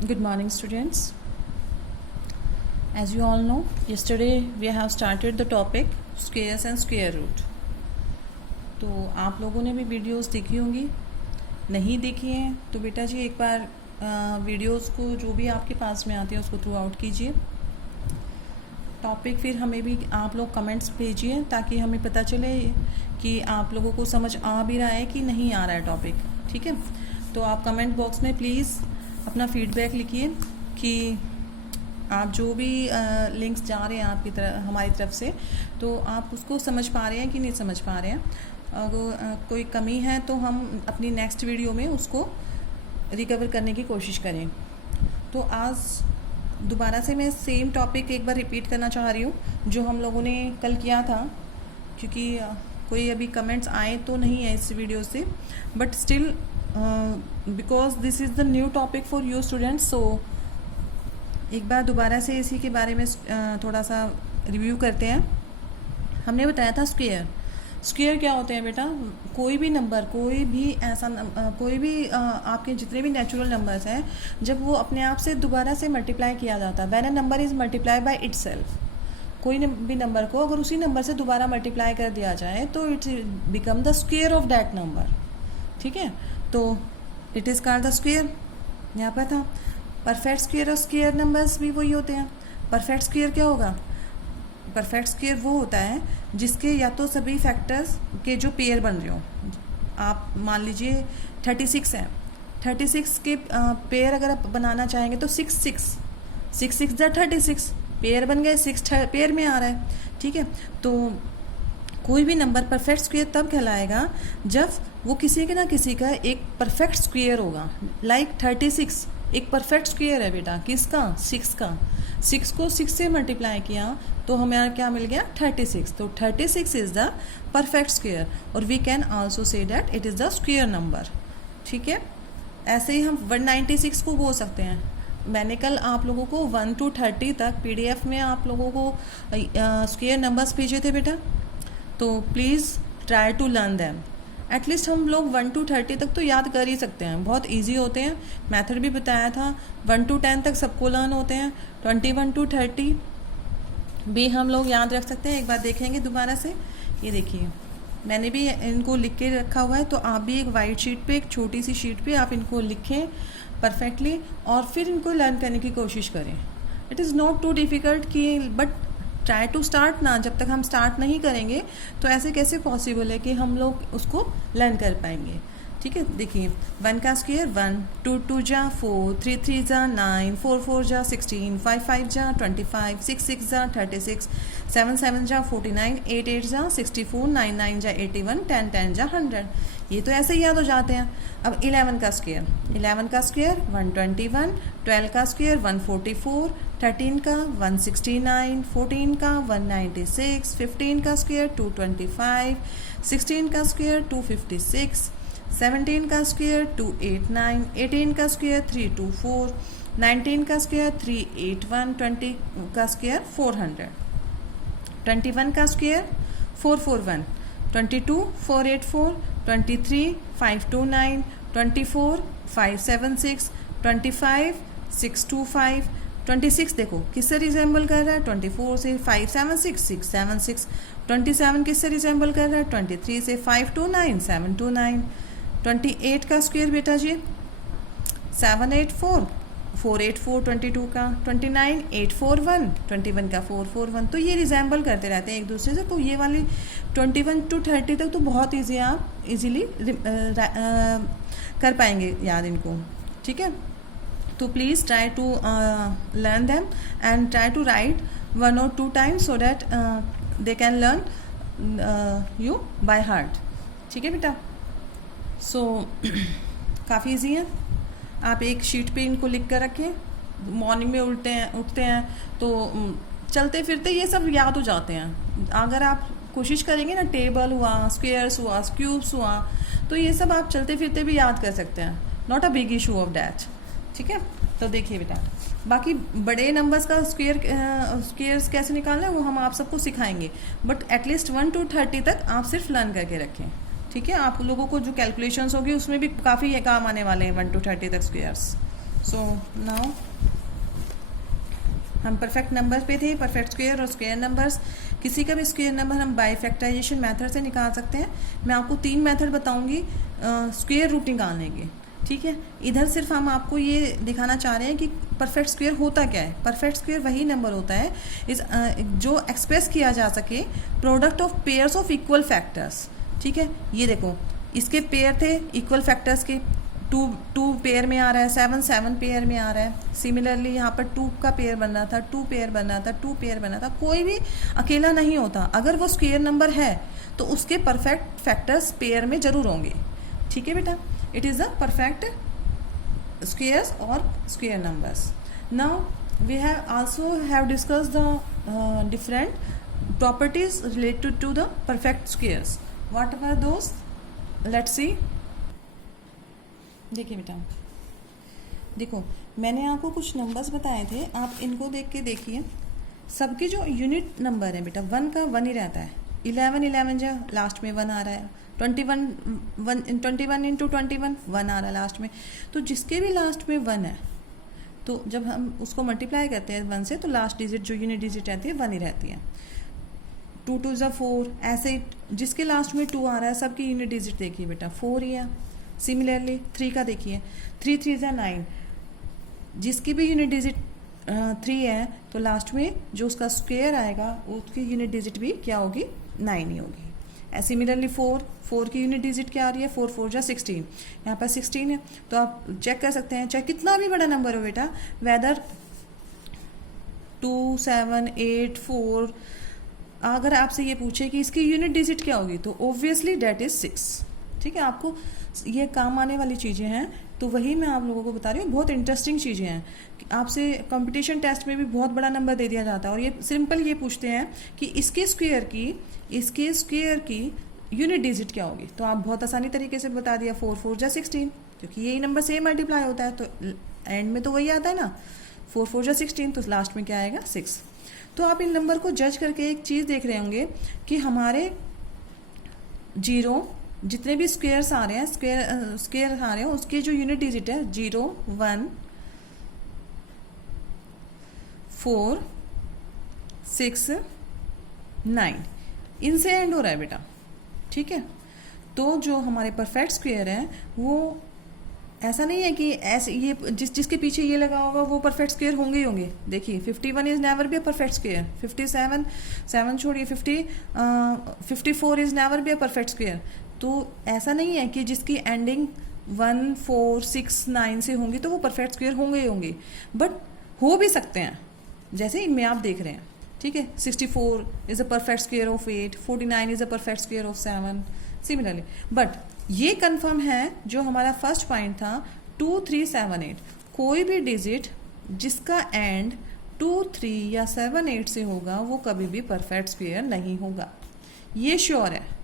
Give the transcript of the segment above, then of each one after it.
Good morning, students. As you all know, yesterday we have started the topic squares and square root. तो आप लोगों ने भी videos देखी होंगी, नहीं देखी हैं तो बेटा जी एक बार वीडियोस को जो भी आपके पास में आती है उसको थ्रू आउट कीजिए। टॉपिक फिर हमें भी आप लोग कमेंट्स भेजिए ताकि हमें पता चले कि आप लोगों को समझ आ भी रहा है कि नहीं आ रहा है टॉपिक। ठीक है, तो आप कमेंट बॉक्स में प्लीज़ अपना फीडबैक लिखिए कि आप जो भी लिंक्स जा रहे हैं आपकी तरफ हमारी तरफ से, तो आप उसको समझ पा रहे हैं कि नहीं समझ पा रहे हैं। अगर कोई कमी है तो हम अपनी नेक्स्ट वीडियो में उसको रिकवर करने की कोशिश करें। तो आज दोबारा से मैं सेम टॉपिक एक बार रिपीट करना चाह रही हूँ जो हम लोगों ने कल किया था, क्योंकि कोई अभी कमेंट्स आए तो नहीं है इस वीडियो से, but still because this is the new topic for you students, so एक बार दोबारा से इसी के बारे में थोड़ा सा रिव्यू करते हैं। हमने बताया था स्क्वायर क्या होते हैं बेटा। कोई भी नंबर, कोई भी ऐसा कोई भी आपके जितने भी नेचुरल नंबर्स हैं, जब वो अपने आप से दोबारा से मल्टीप्लाई किया जाता है, when a number is multiply by itself, कोई भी नंबर को अगर उसी नंबर से दोबारा मल्टीप्लाई कर दिया जाए तो it become the square of that number. ठीक है, तो it is called the square. यहाँ पर था परफेक्ट स्क्वायर और स्क्वायर नंबर्स भी वही होते हैं। परफेक्ट स्क्वायर क्या होगा? परफेक्ट स्क्वायर वो होता है जिसके या तो सभी फैक्टर्स के जो पेयर बन रहे हो। आप मान लीजिए 36 है, 36 के पेयर अगर आप बनाना चाहेंगे तो 6 6 द 36 पेयर बन गए, 6 पेयर में आ रहा है। ठीक है, तो कोई भी नंबर परफेक्ट स्क्वायर तब कहलाएगा जब वो किसी के ना किसी का एक परफेक्ट स्क्वायर होगा। लाइक 36 एक परफेक्ट स्क्वायर है बेटा, किसका? 6 का। 6 को 6 से मल्टीप्लाई किया तो हमें क्या मिल गया? 36। तो 36 इज़ द परफेक्ट स्क्वायर, और we can also say that it is the square number. ठीक है, ऐसे ही हम 196 को बोल सकते हैं। मैंने कल आप लोगों को 1 to 30 तक PDF में आप लोगों को स्क्वायर नंबर्स भेजे थे बेटा, तो please try to learn them. At least हम लोग 1 to 30 तक तो याद कर ही सकते हैं, बहुत इजी होते हैं। मेथड भी बताया था। 1 to 10 तक सबको लर्न होते हैं, 21 to 30 भी हम लोग याद रख सकते हैं। एक बार देखेंगे दोबारा से। ये देखिए मैंने भी इनको लिख के रखा हुआ है, तो आप भी एक वाइट शीट पे, एक छोटी सी शीट पे आप इनको लिखें परफेक्टली और फिर इनको लर्न करने की कोशिश करें। It is not too difficult कि बट ट्राई टू स्टार्ट ना। जब तक हम स्टार्ट नहीं करेंगे तो ऐसे कैसे पॉसिबल है कि हम लोग उसको लर्न कर पाएंगे। ठीक है, देखिए 1 का स्क्वायर 1, 2 2 जा 4, 3 3 जा 9, 4 4 जा 16, 5 5 जा 25, 6 6 जा 36, 7 7 जा 49, 8 8 जा 64, 9 9 जा 81, 10 10 जा 100। ये तो ऐसे ही याद हो जाते हैं। अब 11 का स्क्वायर 121, 12 का स्क्वायर 144, 13 का 169, 14 का 196, 15 का स्क्वायर 225, 16 का स्क्वायर 256, 17 का स्क्वायर 289, 18 का स्क्वायर 324, 19 का स्क्वायर 381, 20 का स्क्वायर 400, 21 का स्क्वायर 441, 22 484, 23 529, 24 576, 25 625, 26 देखो किससे रिजेंबल कर रहा है? 24 से 576 676, 27 किससे रिजेंबल कर रहा है? 23 से 529 729, 28 का स्क्वायर बेटा जी 784, 484 22 का, 29 841, 21 का 441। तो ये रिजेंबल करते रहते हैं एक दूसरे से। तो ये वाली 21 to 30 तक तो बहुत ईजी, आप इजीली कर पाएंगे याद इनको। ठीक है, तो please try to learn them and try to write 1 or 2 times so that they can learn you by heart। ठीक है बेटा, सो काफ़ी ईजी है। आप एक शीट पे इनको लिख कर रखें। मॉर्निंग में उठते हैं तो चलते फिरते ये सब याद हो जाते हैं। अगर आप कोशिश करेंगे ना, टेबल हुआ, स्क्वेयर्स हुआ, क्यूब्स हुआ, तो ये सब आप चलते फिरते भी याद कर सकते हैं। Not a big issue of that. ठीक है, तो देखिए बेटा, बाकी बड़े नंबर्स का स्क्वेयर्स कैसे निकालना है वो हम आप सबको सिखाएंगे, बट एटलीस्ट 1 to 30 तक आप सिर्फ लर्न करके रखें। ठीक है, आप लोगों को जो कैलकुलेशंस होगी उसमें भी काफ़ी काम आने वाले हैं 1 to 30 तक स्क्वेयर्स। सो नाउ हम परफेक्ट नंबर पे थे, परफेक्ट स्क्वायर और स्क्वायर नंबर्स। किसी का भी स्क्वायर नंबर हम बाय फैक्टराइजेशन मेथड से निकाल सकते हैं। मैं आपको 3 मेथड बताऊंगी स्क्वायर रूट निकालने के, ठीक है। इधर सिर्फ हम आपको ये दिखाना चाह रहे हैं कि परफेक्ट स्क्वायर होता क्या है। परफेक्ट स्क्वायर वही नंबर होता है जो एक्सप्रेस किया जा सके product of pairs of equal factors, ठीक है। ये देखो, इसके पेयर थे इक्वल फैक्टर्स के, 2 पेयर में आ रहा है, 7 पेयर में आ रहा है। सिमिलरली यहाँ पर 2 का पेयर बन रहा था, 2 पेयर बन रहा था, 2 पेयर बना था। कोई भी अकेला नहीं होता, अगर वो स्क्वायर नंबर है तो उसके परफेक्ट फैक्टर्स पेयर में जरूर होंगे, ठीक है बेटा। It is the perfect squares और square numbers. Now we have also have discuss the different properties related to the perfect squares. What are those? Let's see. देखिए बेटा, देखो मैंने आपको कुछ नंबर्स बताए थे, आप इनको देख के देखिए। सबके जो यूनिट नंबर है बेटा 1 का 1 ही रहता है। 11 जो लास्ट में 1 आ रहा है, 21 इंटू 21 1 आ रहा है लास्ट में। तो जिसके भी लास्ट में 1 है, तो जब हम उसको मल्टीप्लाई करते हैं 1 से, तो लास्ट डिजिट जो यूनिट डिजिट रहती है 1 ही रहती है। 2 2 ज़ा 4, ऐसे जिसके लास्ट में 2 आ रहा है सबकी यूनिट डिजिट देखिए बेटा 4 ही है। सिमिलरली 3 का देखिए, 3 3 ज़ा 9, जिसकी भी यूनिट डिजिट 3 है तो लास्ट में जो उसका स्क्वायर आएगा उसकी यूनिट डिजिट भी क्या होगी? 9 ही होगी। सिमिलरली 4 की यूनिट डिजिट क्या आ रही है? 4 4 जा 16, यहाँ पर 16 है। तो आप चेक कर सकते हैं, चाहे कितना भी बड़ा नंबर हो बेटा, वेदर 2 7 8 4, अगर आपसे ये पूछे कि इसकी यूनिट डिजिट क्या होगी, तो ऑब्वियसली डेट इज 6, ठीक है। आपको ये काम आने वाली चीज़ें हैं, तो वही मैं आप लोगों को बता रही हूँ। बहुत इंटरेस्टिंग चीज़ें हैं। आपसे कंपटीशन टेस्ट में भी बहुत बड़ा नंबर दे दिया जाता है, और ये सिंपल ये पूछते हैं कि इसके स्क्वायर की यूनिट डिजिट क्या होगी, तो आप बहुत आसानी तरीके से बता दिया 4 4 जा 16, क्योंकि यही नंबर से मल्टीप्लाई होता है, तो एंड में तो वही आता है ना, 4 4 जा 16, तो लास्ट में क्या आएगा? 6। तो आप इन नंबर को जज करके एक चीज़ देख रहे होंगे कि हमारे जीरो जितने भी स्क्वायर्स आ रहे हैं, स्क्वायर आ रहे हैं, उसकी जो यूनिट डिजिट है 0 1 4 6 9, इनसे एंड हो रहा है बेटा, ठीक है। तो जो हमारे परफेक्ट स्क्वायर हैं वो ऐसा नहीं है कि ऐसे ये जिसके पीछे ये लगा होगा वो परफेक्ट स्क्वायर होंगे ही होंगे। देखिए 51 is never be a perfect square, 57 छोड़िए 54 is never be a perfect square. तो ऐसा नहीं है कि जिसकी एंडिंग 1 4 6 9 से होंगी तो वो परफेक्ट स्क्वायर होंगे ही होंगे, बट हो भी सकते हैं, जैसे इनमें आप देख रहे हैं, ठीक है। 64 is a perfect square of 8, 49 is a perfect square of 7, similarly. But ये कंफर्म है जो हमारा फर्स्ट पॉइंट था 2 3 7 8, कोई भी डिजिट जिसका एंड 2 3 या 7 8 से होगा वो कभी भी परफेक्ट स्क्वायर नहीं होगा, ये श्योर है।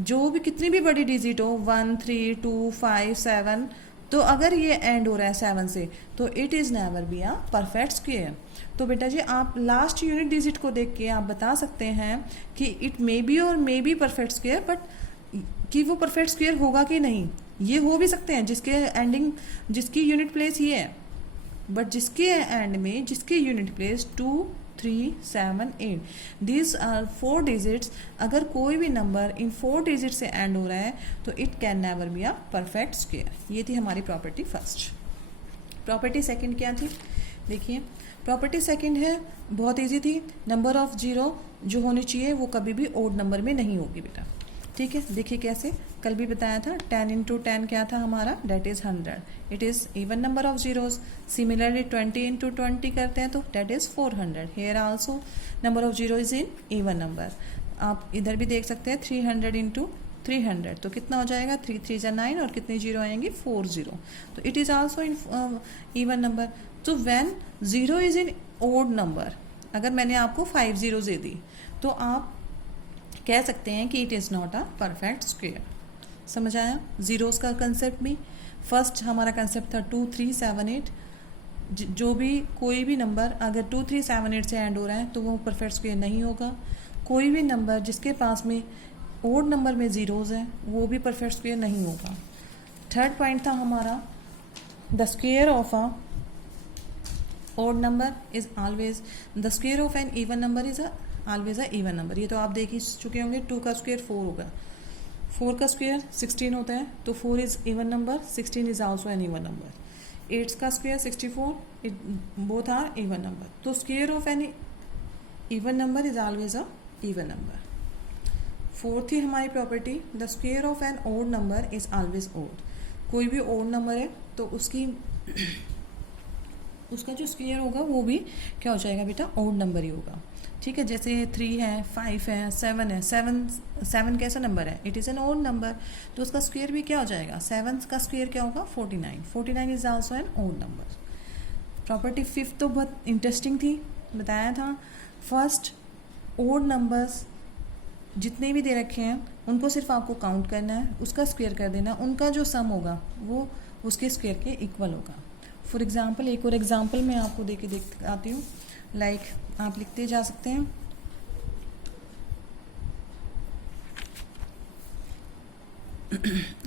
जो भी कितनी भी बड़ी डिजिट हो 1 3 2 5 7, तो अगर ये एंड हो रहा है 7 से, तो it is never be a perfect square. तो बेटा जी आप लास्ट यूनिट डिजिट को देख के आप बता सकते हैं कि इट मे बी और may be perfect square, but कि वो परफेक्ट स्क्वायर होगा कि नहीं, ये हो भी सकते हैं जिसके एंडिंग जिसकी यूनिट प्लेस ये है, बट जिसके एंड में जिसकी unit place 2 3 7 8, these are 4 digits. अगर कोई भी नंबर इन 4 डिजिट से एंड हो रहा है तो it can never be a perfect square. ये थी हमारी प्रॉपर्टी फर्स्ट। प्रॉपर्टी सेकंड क्या थी? देखिए प्रॉपर्टी सेकंड है, बहुत इजी थी। नंबर ऑफ जीरो जो होनी चाहिए वो कभी भी ओड नंबर में नहीं होगी बेटा, ठीक है। देखिए कैसे, कल भी बताया था 10 इंटू 10 क्या था हमारा, that is 100, it is even number of zeros. Similarly 20 into 20 करते हैं तो that is 400। Here also number of zero is in even number. आप इधर भी देख सकते हैं 300 इंटू 300, तो कितना हो जाएगा 3 3 जा 9, और कितनी जीरो आएंगी 4 0, तो it is also in even number. तो when zero is in odd number, अगर मैंने आपको 5 zeros दे दी तो आप कह सकते हैं कि it is not a perfect square. समझ आया जीरोस का कंसेप्ट भी? फर्स्ट हमारा कंसेप्ट था 2 3 7 8, जो भी कोई भी नंबर अगर 2 3 7 8 से एंड हो रहा है तो वो परफेक्ट स्क्वायर नहीं होगा। कोई भी नंबर जिसके पास में ओड नंबर में जीरोज हैं वो भी परफेक्ट स्क्वायर नहीं होगा। थर्ड पॉइंट था हमारा the square of a odd number is always the square of an even number is always a even number. ये तो आप देख ही चुके होंगे. 2 का स्क्वायर 4 होगा, 4 का स्क्वायर 16 होता है, तो 4 is even number, 16 is also an even number. 8 का square 64, both are even number. तो square of an even number is always a even number. Fourth ही हमारी property, the square of an odd number is always odd. कोई भी odd number है तो उसका जो स्क्वायर होगा वो भी क्या हो जाएगा बेटा, ओड नंबर ही होगा. ठीक है, जैसे 3 है, 5 है, 7 है. 7 कैसा नंबर है, it is an odd number, तो उसका स्क्वायर भी क्या हो जाएगा, 7 का स्क्वायर क्या होगा, 49. 49 is also an odd number. Property fifth तो बहुत इंटरेस्टिंग थी, बताया था. फर्स्ट, ओड नंबर्स जितने भी दे रखे हैं उनको सिर्फ आपको काउंट करना है, उसका स्क्वायर कर देना, उनका जो सम होगा वो उसके स्क्वायर के इक्वल होगा. फॉर एग्जाम्पल, एक और एग्जाम्पल मैं आपको दे के दिखाती हूँ. लाइक आप लिखते जा सकते हैं.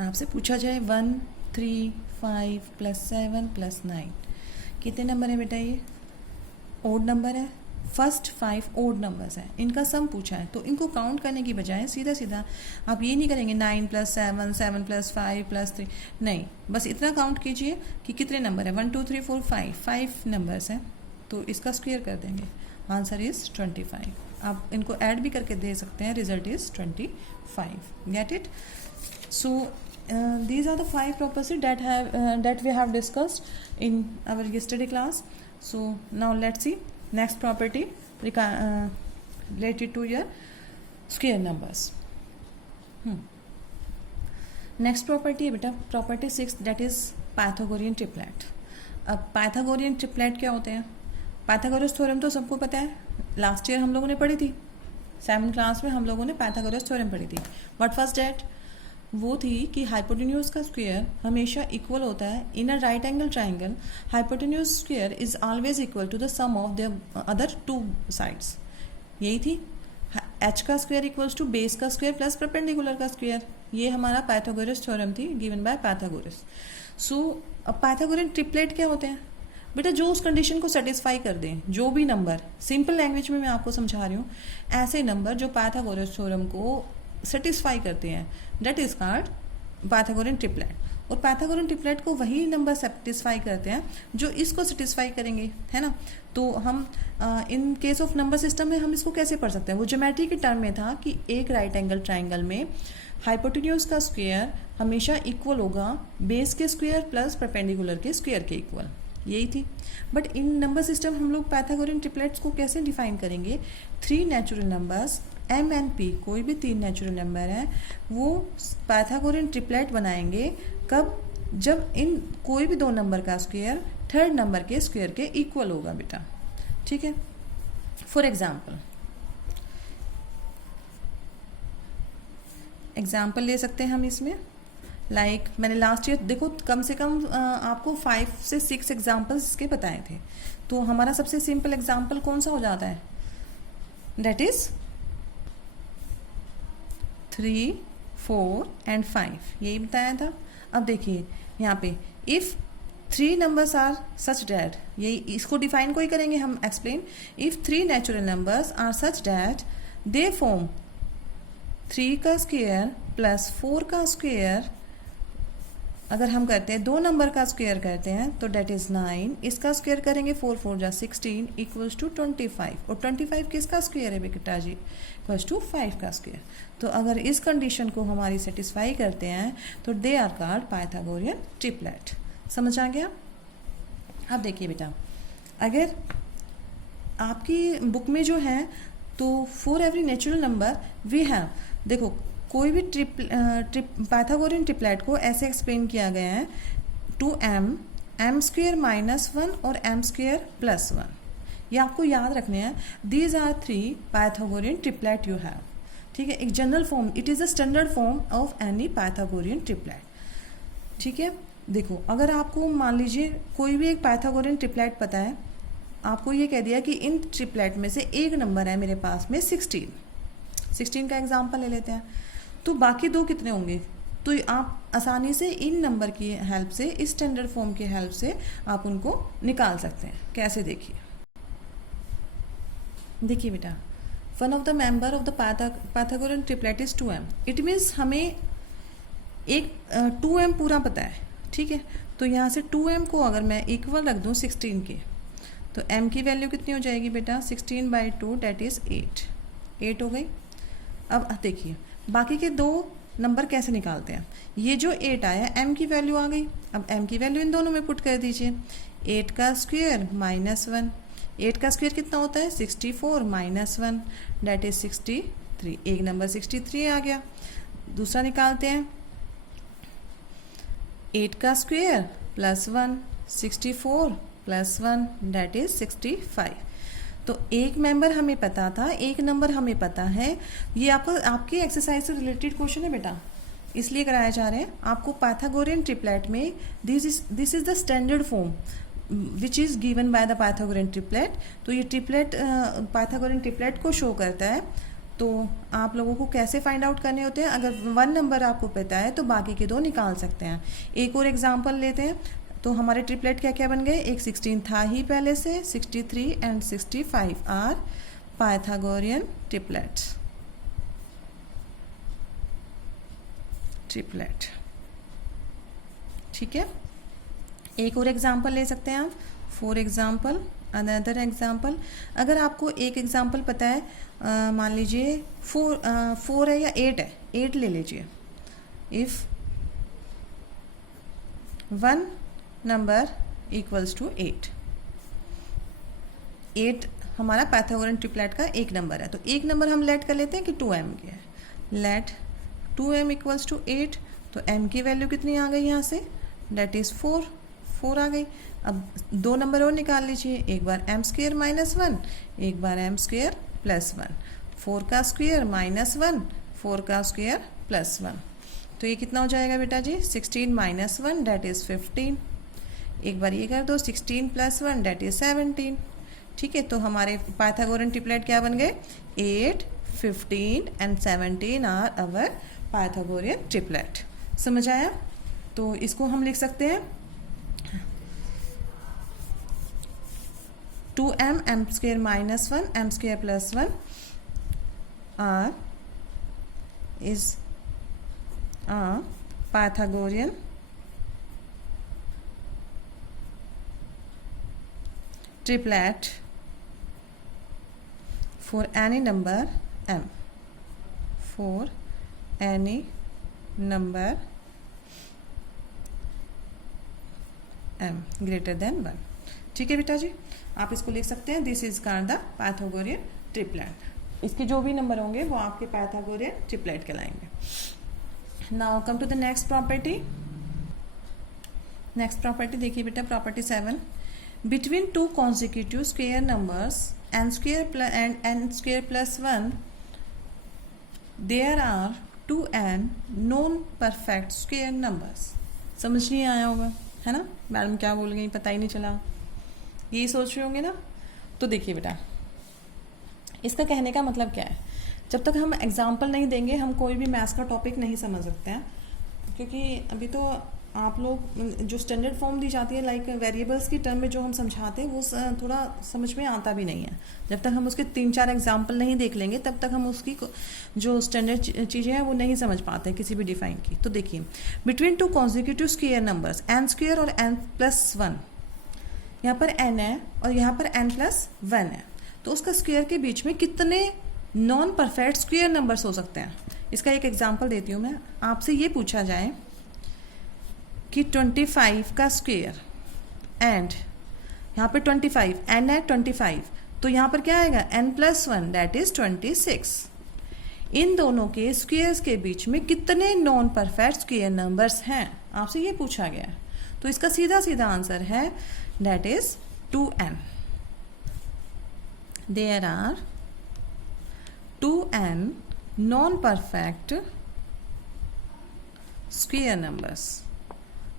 आपसे पूछा जाए 1, 3, 5 + 7 + 9 कितने नंबर है बेटा, ये ओड नंबर है. फर्स्ट 5 ओड नंबर्स हैं, इनका सम पूछा है, तो इनको काउंट करने की बजाय सीधा सीधा आप ये नहीं करेंगे 9 + 7, 7 + 5 + 3, नहीं, बस इतना काउंट कीजिए कि कितने नंबर है. 1 2 3 4 5 नंबर्स हैं, तो इसका स्क्वायर कर देंगे. Answer is 25. आप इनको ऐड भी करके दे सकते हैं, result is 25. Get it. So these are the 5 properties that we have discussed in our yesterday class. So now let's see next property related to your square numbers. Next property है बेटा property 6, that is Pythagorean triplet. अब Pythagorean triplet क्या होते हैं, Pythagoras theorem तो सबको पता है, लास्ट ईयर हम लोगों ने पढ़ी थी, 7th क्लास में हम लोगों ने Pythagoras थ्योरम पढ़ी थी. What was that? वो थी कि हाइपोटेन्यूज का स्क्वायर हमेशा इक्वल होता है in a right angle triangle. Hypotenuse square is always equal to the sum of the other 2 sides. यही थी. एच का स्क्वायर इक्वल्स टू बेस का स्क्वायर प्लस परपेंडिकुलर का स्क्वायर. ये हमारा पाइथागोरस थ्योरम थी गिवन बाय पाइथागोरस. सो अब Pythagorean triplet क्या होते हैं बेटा, जो उस कंडीशन को सेटिस्फाई कर दें, जो भी नंबर, सिंपल लैंग्वेज में मैं आपको समझा रही हूँ, ऐसे नंबर जो पाइथागोरस थ्योरम को सेटिस्फाई करते हैं, that is called Pythagorean triplet. और पाइथागोरियन ट्रिपलेट को वही नंबर सेटिस्फाई करते हैं जो इसको सेटिस्फाई करेंगे, है ना. तो हम in case of number system में हम इसको कैसे पढ़ सकते हैं, वो ज्योमेट्री के टर्म में था कि एक राइट एंगल ट्राइंगल में हाइपोटेन्यूज का स्क्वायर हमेशा इक्वल होगा बेस के स्क्वायर प्लस परपेंडिकुलर के स्क्वायर के इक्वल. यही थी. बट इन नंबर सिस्टम हम लोग पाइथागोरियन ट्रिपलेट्स को कैसे डिफाइन करेंगे, 3 natural numbers m and p, कोई भी 3 नेचुरल नंबर है, वो पाइथागोरियन ट्रिपलेट बनाएंगे. कब, जब इन कोई भी 2 नंबर का स्क्वायर थर्ड नंबर के स्क्वायर के इक्वल होगा बेटा. ठीक है. फॉर एग्जाम्पल ले सकते हैं हम इसमें. लाइक मैंने लास्ट ईयर देखो कम से कम आपको 5 से 6 एग्जाम्पल्स इसके बताए थे. तो हमारा सबसे सिंपल एग्जाम्पल कौन सा हो जाता है, डेट इज 3, 4 एंड 5, यही बताया था. अब देखिए यहाँ पे if 3 numbers are such that, यही इसको डिफाइन को ही करेंगे हम explain. If 3 natural numbers are such that they form 3 का स्क्वायर प्लस 4 का स्क्वायर, अगर हम करते हैं 2 नंबर का स्क्वायर करते हैं तो डेट इज 9, इसका स्क्वायर करेंगे 4 4 जा 16 इक्वल्स टू 25. और 25 किसका स्क्वायर है बेटा जी, इक्वल्स टू 5 का स्क्वायर. तो अगर इस कंडीशन को हमारी सेटिस्फाई करते हैं तो they are called Pythagorean triplet. समझ आ गया. अब देखिए बेटा, अगर आपकी बुक में जो है तो for every natural number we have, देखो कोई भी पाइथागोरियन ट्रिपलेट को ऐसे एक्सप्लेन किया गया है 2m, m² -1 और m² +1. ये आपको याद रखने हैं. These are 3 Pythagorean triplet you have. ठीक है, एक general form, it is a standard form of any Pythagorean triplet. ठीक है. देखो अगर आपको मान लीजिए कोई भी एक पाइथागोरियन ट्रिपलेट पता है, आपको ये कह दिया कि इन ट्रिपलेट में से एक नंबर है मेरे पास में 16 का एग्जाम्पल ले लेते हैं, तो बाकी 2 कितने होंगे, तो आप आसानी से इन नंबर की हेल्प से, इस स्टैंडर्ड फॉर्म की हेल्प से आप उनको निकाल सकते हैं। कैसे देखिए, देखिए बेटा, one of the member of the Pythagorean triplet is 2m। It means हमें एक 2m पूरा पता है, ठीक है। तो यहाँ से 2m को अगर मैं इक्वल रख दूँ 16 के, तो m की वैल्यू कितनी हो जाएगी बेटा, 16/2 डेट इज़ 8 हो गई। अब देखिए बाकी के दो नंबर कैसे निकालते हैं। ये जो 8 आया, m की वैल्यू आ गई। अब m की वैल्यू इन दोनों में पुट कर दीजिए। 8 का स्क्वायर -1, 8 का स्क्वायर कितना होता है, 64 -1 डेट इज 63। एक नंबर 63 आ गया। दूसरा निकालते हैं, 8 का स्क्वायर +1, 64 +1 डेट इज 65। तो एक मेंबर हमें पता था, एक नंबर हमें पता है। ये आपके एक्सरसाइज से रिलेटेड क्वेश्चन है बेटा, इसलिए कराया जा रहे हैं आपको। पाइथागोरियन ट्रिपलेट में this is the standard form which is given by the Pythagorean triplet. तो ये ट्रिपलेट पाइथागोरियन ट्रिपलेट को शो करता है। तो आप लोगों को कैसे फाइंड आउट करने होते हैं, अगर 1 नंबर आपको पता है तो बाकी के 2 निकाल सकते हैं। एक और एग्जांपल लेते हैं। तो हमारे ट्रिपलेट क्या क्या बन गए, एक 16 था ही पहले से, 63 एंड 65 आर पाइथागोरियन ट्रिपलेट। ठीक है। एक और एग्जांपल ले सकते हैं आप। फॉर एग्जांपल, अनदर एग्जांपल, अगर आपको एक एग्जांपल पता है, मान लीजिए 4 है या 8 है, 8 ले लीजिए। इफ 1 नंबर इक्वल्स टू 8 हमारा पाइथागोरियन ट्रिपलेट का एक नंबर है। तो एक नंबर हम लेट कर लेते हैं कि 2m की है। Let 2m equals to 8। तो m की वैल्यू कितनी आ गई यहाँ से, डेट इज़ 4 आ गई। अब 2 नंबर और निकाल लीजिए, एक बार m² -1, एक बार m² +1। 4 का स्क्वायर -1, 4 का स्क्वायर +1। तो ये कितना हो जाएगा बेटा जी, 16 - 1 डेट इज़ 15। एक बार ये कर दो, 16 + 1 डेट इज़ 17। ठीक है। तो हमारे पाइथागोरियन ट्रिपलेट क्या बन गए, 8, 15 and 17 are our Pythagorean triplet. समझ आया। तो इसको हम लिख सकते हैं 2m m² -1 m² +1 r is a Pythagorean triplet for any number m, for any number m greater than 1। ठीक है बेटा जी, आप इसको लिख सकते हैं, this is called the Pythagorean triplet. इसके जो भी नंबर होंगे वो आपके पाइथागोरियन ट्रिपलेट कहलाएंगे। Now come to the next property. Next property देखिए बेटा, property 7। Between 2 consecutive square numbers n² and n² +1 there are 2n non perfect square numbers. समझ नहीं आया होगा, है ना, मैडम क्या बोल गई पता ही नहीं चला, यही सोच रहे होंगे ना। तो देखिए बेटा, इसका कहने का मतलब क्या है, जब तक हम एग्जाम्पल नहीं देंगे हम कोई भी मैथ्स का टॉपिक नहीं समझ सकते हैं। क्योंकि अभी तो आप लोग जो स्टैंडर्ड फॉर्म दी जाती है, लाइक वेरिएबल्स की टर्म में जो हम समझाते हैं वो थोड़ा समझ में आता भी नहीं है। जब तक हम उसके 3-4 एग्जाम्पल नहीं देख लेंगे तब तक हम उसकी जो स्टैंडर्ड चीज़ें हैं वो नहीं समझ पाते किसी भी डिफाइन की। तो देखिए, between 2 consecutive square numbers n² और n+1, यहाँ पर n है और यहाँ पर n+1 है, तो उसका स्क्वायर के बीच में कितने नॉन परफेक्ट स्क्वायर नंबर्स हो सकते हैं। इसका एक एग्जांपल देती हूँ मैं। आपसे ये पूछा जाए कि 25 का स्क्वायर एंड यहाँ पे 25 n है 25, तो यहाँ पर क्या आएगा n+1 दैट इज 26। इन दोनों के स्क्वायर्स के बीच में कितने नॉन परफेक्ट स्क्वायर नंबर्स हैं, आपसे ये पूछा गया है। तो इसका सीधा सीधा आंसर है that is 2n। There are 2n non perfect square numbers.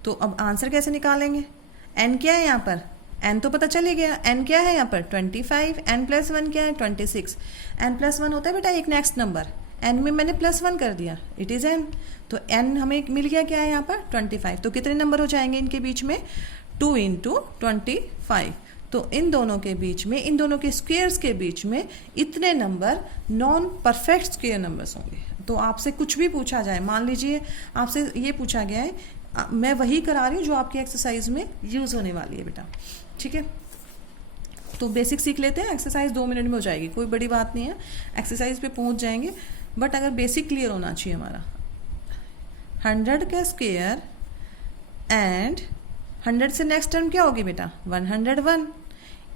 तो अब आंसर कैसे निकालेंगे, n क्या है यहाँ पर, n तो पता चल ही गया, n क्या है यहाँ पर 25, n+1 क्या है 26। n+1 होता है बेटा एक नेक्स्ट नंबर, n में मैंने +1 कर दिया, इट इज़ n। तो n हमें मिल गया क्या है यहाँ पर 25। तो कितने नंबर हो जाएंगे इनके बीच में 2 × 25। तो इन दोनों के बीच में, इन दोनों के स्क्वेयर्स के बीच में इतने number non perfect square numbers होंगे। तो आपसे कुछ भी पूछा जाए, मान लीजिए आपसे ये पूछा गया है, मैं वही करा रही हूँ जो आपकी एक्सरसाइज में यूज़ होने वाली है बेटा, ठीक है। तो बेसिक सीख लेते हैं, एक्सरसाइज 2 मिनट में हो जाएगी, कोई बड़ी बात नहीं है, एक्सरसाइज पे पहुँच जाएंगे। बट अगर बेसिक क्लियर होना चाहिए हमारा। 100 का स्क्वेयर एंड 100 से नेक्स्ट टर्म क्या होगी बेटा 101।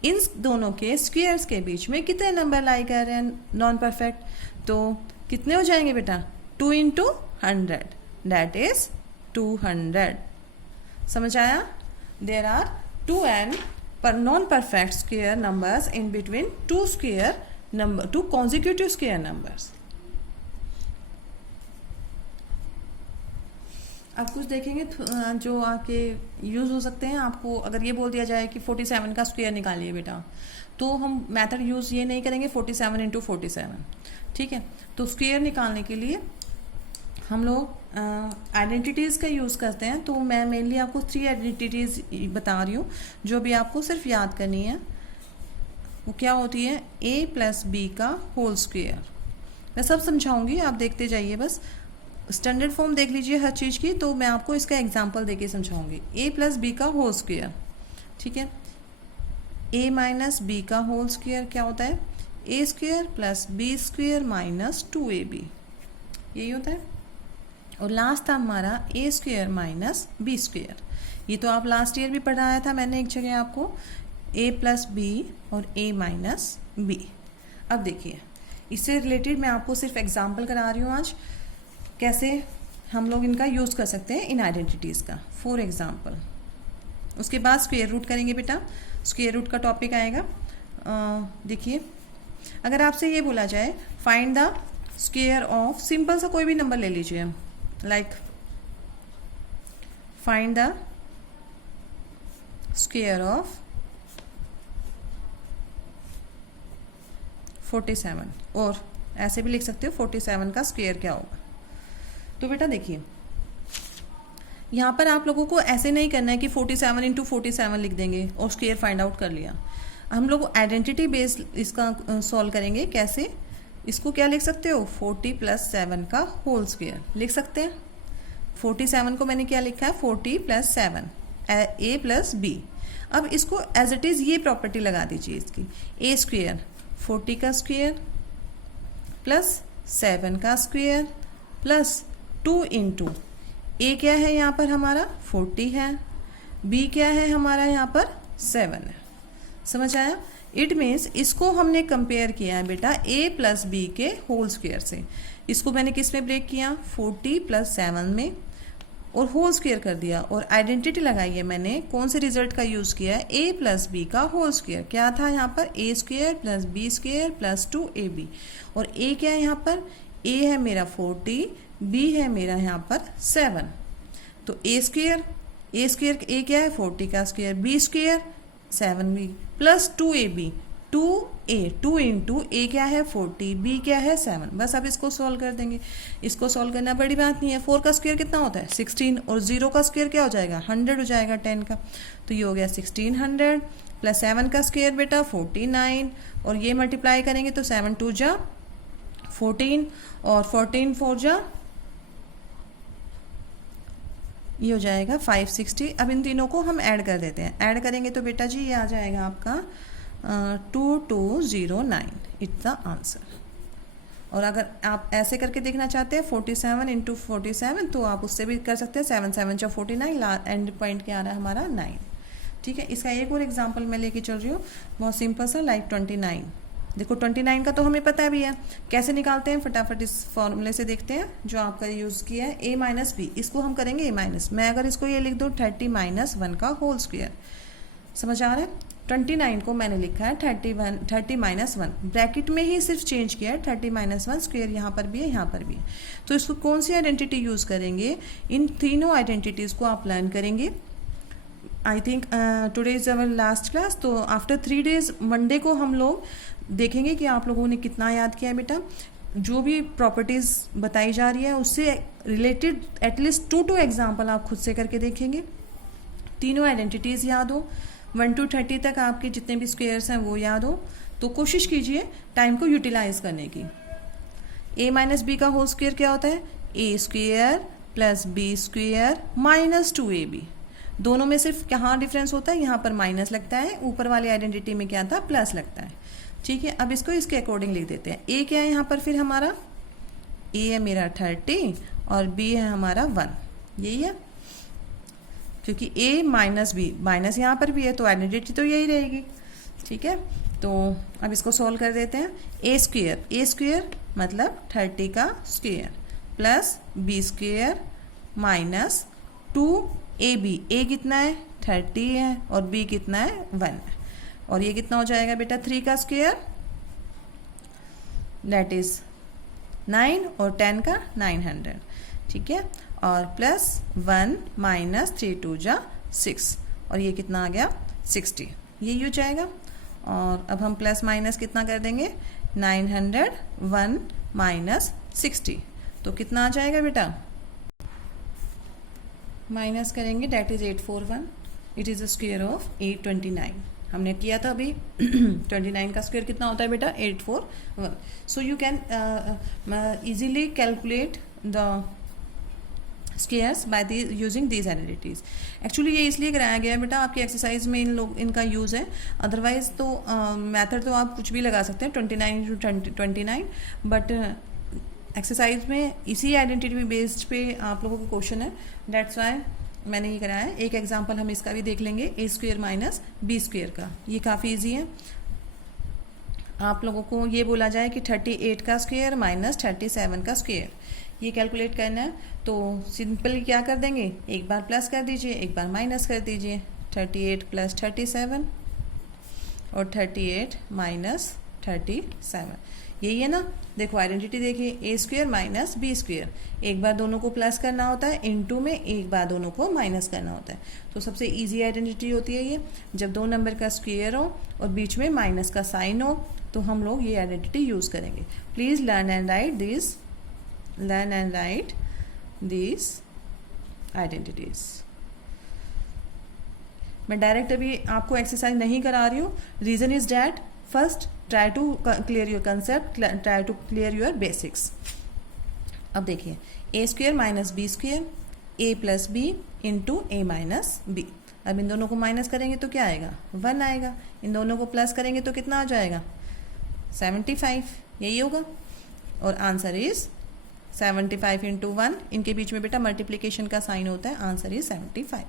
इन दोनों के स्क्वेयर्स के बीच में कितने नंबर लाई कर रहे हैं नॉन परफेक्ट, तो कितने हो जाएंगे बेटा 2 × 100 दैट इज 200। समझ आया? देयर आर 2n पर non perfect square numbers in between two consecutive square numbers. अब कुछ देखेंगे जो आपके यूज़ हो सकते हैं। आपको अगर ये बोल दिया जाए कि 47 का स्क्वायर निकालिए बेटा, तो हम मेथड यूज़ ये नहीं करेंगे 47 × 47, ठीक है। तो स्क्वायर निकालने के लिए हम लोग आइडेंटिटीज़ का यूज़ करते हैं। तो मैं मेनली आपको 3 आइडेंटिटीज़ बता रही हूँ जो भी आपको सिर्फ याद करनी है। वो क्या होती है a + b का होल स्क्वायर। मैं सब समझाऊंगी, आप देखते जाइए, बस स्टैंडर्ड फॉर्म देख लीजिए हर चीज़ की। तो मैं आपको इसका एग्जांपल देके समझाऊंगी। a + b का होल स्क्वायर, ठीक है। a - b का होल स्क्वायर क्या होता है a² + b² - 2ab, यही होता है। और लास्ट था हमारा a² - b²। ये तो आप लास्ट ईयर भी पढ़ाया था मैंने एक जगह आपको, a + b और a - b। अब देखिए इससे रिलेटेड मैं आपको सिर्फ एग्जांपल करा रही हूँ आज, कैसे हम लोग इनका यूज़ कर सकते हैं इन आइडेंटिटीज़ का। फॉर एग्जांपल उसके बाद स्क्वायर रूट करेंगे बेटा, स्क्वायर रूट का टॉपिक आएगा। देखिए अगर आपसे ये बोला जाए find the square of, simple सा कोई भी नंबर ले लीजिए हम, like find the square of 47, और ऐसे भी लिख सकते हो 47 का स्क्वायर क्या होगा। तो बेटा देखिए यहाँ पर आप लोगों को ऐसे नहीं करना है कि 47 × 47 लिख देंगे और स्क्वायर फाइंड आउट कर लिया। हम लोग आइडेंटिटी बेस्ड इसका सॉल्व करेंगे। कैसे? इसको क्या लिख सकते हो 40 + 7 का होल स्क्वायर लिख सकते हैं। 47 को मैंने क्या लिखा है 40 + 7 a + b। अब इसको एज इट इज़ ये प्रॉपर्टी लगा दीजिए इसकी, a² 40 का स्क्वायर + 7 का स्क्वायर + 2 × a क्या है यहाँ पर हमारा 40 है, b क्या है हमारा यहाँ पर 7 है। समझ आया? इट मीन्स इसको हमने कंपेयर किया है बेटा a + b के होल स्क्वायर से। इसको मैंने किस में ब्रेक किया 40 + 7 में और होल स्क्वायर कर दिया, और आइडेंटिटी लगाई है मैंने, कौन से रिजल्ट का यूज़ किया है a + b का होल स्क्वायर। क्या था यहाँ पर a² + b² + 2ab, और a क्या है यहाँ पर a है मेरा 40, b है मेरा यहाँ पर 7। तो a² a क्या है 40 का square, b² 7b + 2ab 2 × a क्या है 40, b क्या है 7। बस अब इसको सॉल्व कर देंगे। इसको सॉल्व करना बड़ी बात नहीं है। 4 का स्क्वायर कितना होता है 16, और 0 का स्क्वायर क्या हो जाएगा 100 हो जाएगा 10 का। तो ये हो गया 1600 + 7 का स्क्वायर बेटा 49, और ये मल्टीप्लाई करेंगे तो 7 × 2 = 14 और 14 × 4 = ये हो जाएगा 560। अब इन तीनों को हम ऐड कर देते हैं। ऐड करेंगे तो बेटा जी ये आ जाएगा आपका 2209, इट्स द आंसर। और अगर आप ऐसे करके देखना चाहते हैं 47 × 47, तो आप उससे भी कर सकते हैं। 7 7 × 49, एंड पॉइंट क्या आ रहा है हमारा 9। ठीक है, इसका एक और एग्जांपल मैं लेके चल रही हूँ, बहुत सिंपल सा, लाइक 29। देखो 29 का तो हमें पता भी है, कैसे निकालते हैं फटाफट इस फॉर्मूले से देखते हैं जो आपका यूज़ किया है a - b। इसको हम करेंगे a-, मैं अगर इसको ये लिख दूँ 30 - 1 का होल स्क्वायर। समझ आ रहा है? 29 को मैंने लिखा है 30 - 1, ब्रैकेट में ही सिर्फ चेंज किया है, 30 - 1 स्क्वायर यहाँ पर भी है, यहाँ पर भी है। तो इसको कौन सी आइडेंटिटी यूज़ करेंगे? इन तीनों आइडेंटिटीज़ को आप लर्न करेंगे। I think today is our last class, तो आफ्टर 3 डेज मंडे को हम लोग देखेंगे कि आप लोगों ने कितना याद किया है बेटा। जो भी प्रॉपर्टीज़ बताई जा रही है उससे रिलेटेड एटलीस्ट 2 एग्जाम्पल आप खुद से करके देखेंगे। तीनों आइडेंटिटीज़ याद हो, 1 to 30 तक आपके जितने भी स्क्वेयर्स हैं वो याद हो, तो कोशिश कीजिए टाइम को यूटिलाइज करने की। a माइनस बी का होल स्क्वेयर क्या होता है? a square plus B square minus 2ab। दोनों में सिर्फ कहाँ डिफरेंस होता है? यहाँ पर माइनस लगता है, ऊपर वाली आइडेंटिटी में क्या था? प्लस लगता है। ठीक है, अब इसको इसके अकॉर्डिंग लिख देते हैं। a क्या है यहाँ पर? फिर हमारा a है मेरा 30 और b है हमारा 1, यही है, क्योंकि a माइनस बी, माइनस यहाँ पर भी है तो आइडेंटिटी तो यही रहेगी। ठीक है, तो अब इसको सॉल्व कर देते हैं। a स्क्वेयर मतलब 30 का square plus b square minus 2ab। a कितना है? 30 है और b कितना है? 1 है। और ये कितना हो जाएगा बेटा? 3 का स्क्वेयर दैट इज 9 और 10 का 900। ठीक है, और प्लस 1 माइनस 3 2 जा 6 और ये कितना आ गया? 60। यही हो जाएगा। और अब हम प्लस माइनस कितना कर देंगे? 901 माइनस 60, तो कितना आ जाएगा बेटा? माइनस करेंगे that is 841। It is the square of 829। हमने किया था अभी 29 का स्क्वायर कितना होता है बेटा? 841। So you can easily calculate the squares by using these identities. Actually ये इसलिए कराया गया है बेटा, आपकी एक्सरसाइज में इनका यूज़ है। अदरवाइज तो मेथड तो आप कुछ भी लगा सकते हैं 29 to 29, बट एक्सरसाइज में इसी आइडेंटिटी बेस्ड पे आप लोगों को क्वेश्चन है, दैट्स वाई मैंने ये कराया है। एक एग्जांपल हम इसका भी देख लेंगे, a square minus B square का। ये काफ़ी इजी है। आप लोगों को ये बोला जाए कि 38 का स्क्वेयर माइनस 37 का स्क्वेयर, ये कैलकुलेट करना है, तो सिंपल क्या कर देंगे? एक बार प्लस कर दीजिए, एक बार माइनस कर दीजिए। 38 प्लस 37 और 38 माइनस 37, यही है ना। देखो आइडेंटिटी देखिए, a square minus B square, एक बार दोनों को प्लस करना होता है, इनटू में एक बार दोनों को माइनस करना होता है। तो सबसे इजी आइडेंटिटी होती है ये, जब दो नंबर का स्क्वेयर हो और बीच में माइनस का साइन हो, तो हम लोग ये आइडेंटिटी यूज़ करेंगे। Please learn and write this identities. मैं डायरेक्ट अभी आपको एक्सरसाइज नहीं करा रही हूँ। Reason is that first try to clear your concept, try to clear your basics. अब देखिए, a square minus B square, a plus B into A minus B. अब इन दोनों को माइनस करेंगे तो क्या आएगा? 1 आएगा। इन दोनों को प्लस करेंगे तो कितना आ जाएगा? 75, यही होगा। और आंसर इज 75 इंटू 1, इनके बीच में बेटा मल्टीप्लीकेशन का साइन होता है, आंसर इज 75।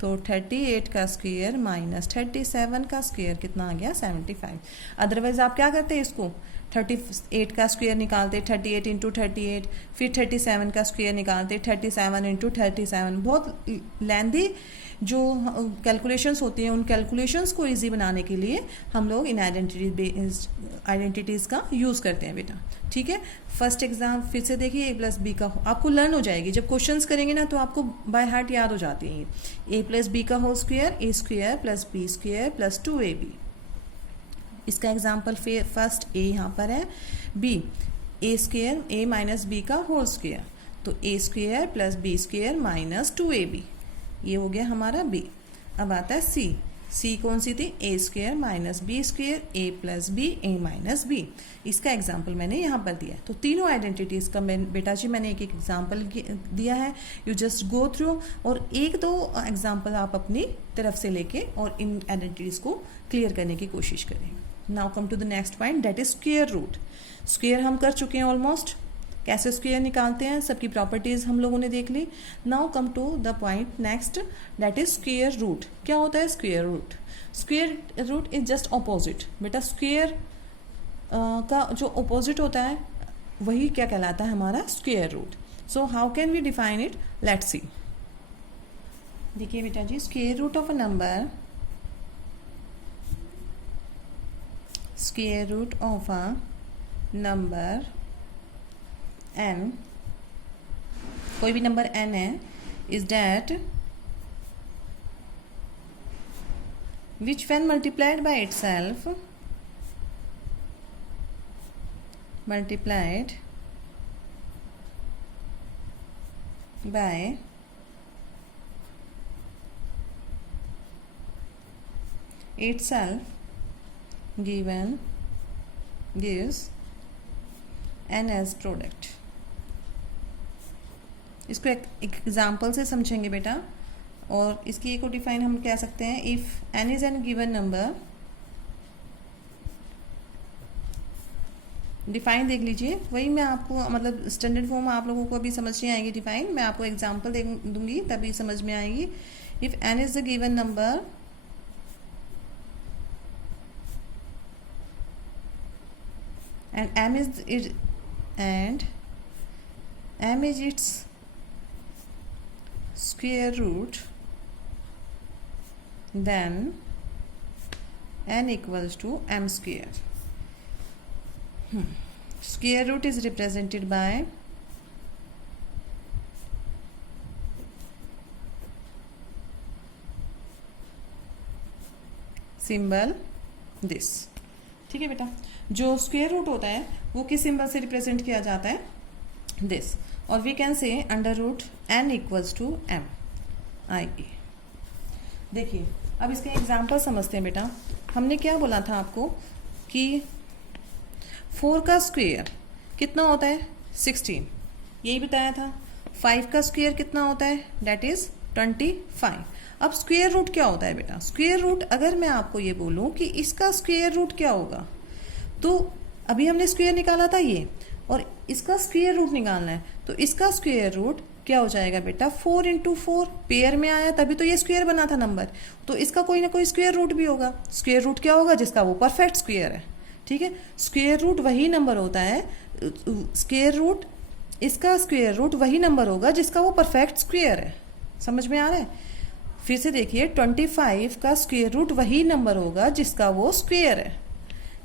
तो 38 का स्क्वायर माइनस 37 का स्क्वायर कितना आ गया? 75। अदरवाइज आप क्या करते हैं, इसको 38 का स्क्वायर निकालते, 38 इंटू 38, फिर 37 का स्क्वायर निकालते, 37 इंटू 37। बहुत लेंदी जो कैलकुलेशंस होती हैं, उन कैलकुलेशंस को इजी बनाने के लिए हम लोग इन आइडेंटिटीज़ का यूज़ करते हैं बेटा। ठीक है, फर्स्ट एग्जाम फिर से देखिए, a प्लस बी का आपको लर्न हो जाएगी। जब क्वेश्चंस करेंगे ना तो आपको बाय हार्ट याद हो जाती हैं। a प्लस बी का whole square, a square plus B square plus 2ab। इसका एग्जाम्पल फर्स्ट a यहाँ पर है, b a square a minus B का होल स्क्वायर, तो a square plus B square minus 2ab, ये हो गया हमारा b। अब आता है c कौन सी थी? a square minus B square, a plus B, a minus B. इसका एग्जाम्पल मैंने यहाँ पर दिया है। तो तीनों आइडेंटिटीज़ का बेटा जी मैंने एक एक एग्जाम्पल दिया है, यू जस्ट गो थ्रू, और एक दो एग्जाम्पल आप अपनी तरफ से लेके और इन आइडेंटिटीज़ को क्लियर करने की कोशिश करें। Now come to the next point, that is square root. Square हम कर चुके हैं ऑलमोस्ट, कैसे स्क्वायर निकालते हैं सबकी प्रॉपर्टीज हम लोगों ने देख ली। Now come to the point next, that is square root. क्या होता है square root? Square root is just opposite बेटा। स्क्वायर का जो ऑपोजिट होता है वही क्या कहलाता है? हमारा square root. So how can we define it? Let's see. देखिए बेटा ji, square root of a number, square root of a number n, कोई भी नंबर n है, is that which when multiplied by itself multiplied by itself gives n as product। इसको एक example से समझेंगे बेटा, और इसकी एक डिफाइन हम कह सकते हैं, if n is an given number, define देख लीजिए, वही मैं आपको मतलब स्टैंडर्ड फॉर्म आप लोगों को अभी समझ नहीं आएगी डिफाइन, मैं आपको एग्जांपल दे दूंगी तभी समझ में आएगी। If n is the given number and m is its square root, then n equals to m square। Square root is represented by symbol this. ठीक है बेटा, जो स्क्वायर रूट होता है वो किस सिंबल से रिप्रेजेंट किया जाता है, दिस, और we can say under root n equals to m i e। देखिए अब इसके एग्जाम्पल समझते हैं बेटा। हमने क्या बोला था आपको कि 4 का स्क्वायर कितना होता है 16, यही बताया था। 5 का स्क्वायर कितना होता है, डेट इज 25। अब स्क्वायर रूट क्या होता है बेटा, स्क्वायर रूट अगर मैं आपको ये बोलूं कि इसका स्क्वायर रूट क्या होगा, तो अभी हमने स्क्वायर निकाला था ये, और इसका स्क्वायर रूट निकालना है, तो इसका स्क्वायर रूट क्या हो जाएगा बेटा, 4 इंटू 4, पेयर में आया तभी तो ये स्क्वायर बना था नंबर, तो इसका कोई ना कोई स्क्वायर रूट भी होगा। स्क्वायर रूट क्या होगा, जिसका वो परफेक्ट स्क्वायर है। ठीक है, स्क्वायर रूट वही नंबर होता है, स्क्वायर रूट, इसका स्क्वायर रूट वही नंबर होगा जिसका वो परफेक्ट स्क्वायर है। समझ में आ रहा है? फिर से देखिए, 25 का स्क्वायर रूट वही नंबर होगा जिसका वो स्क्वायर है।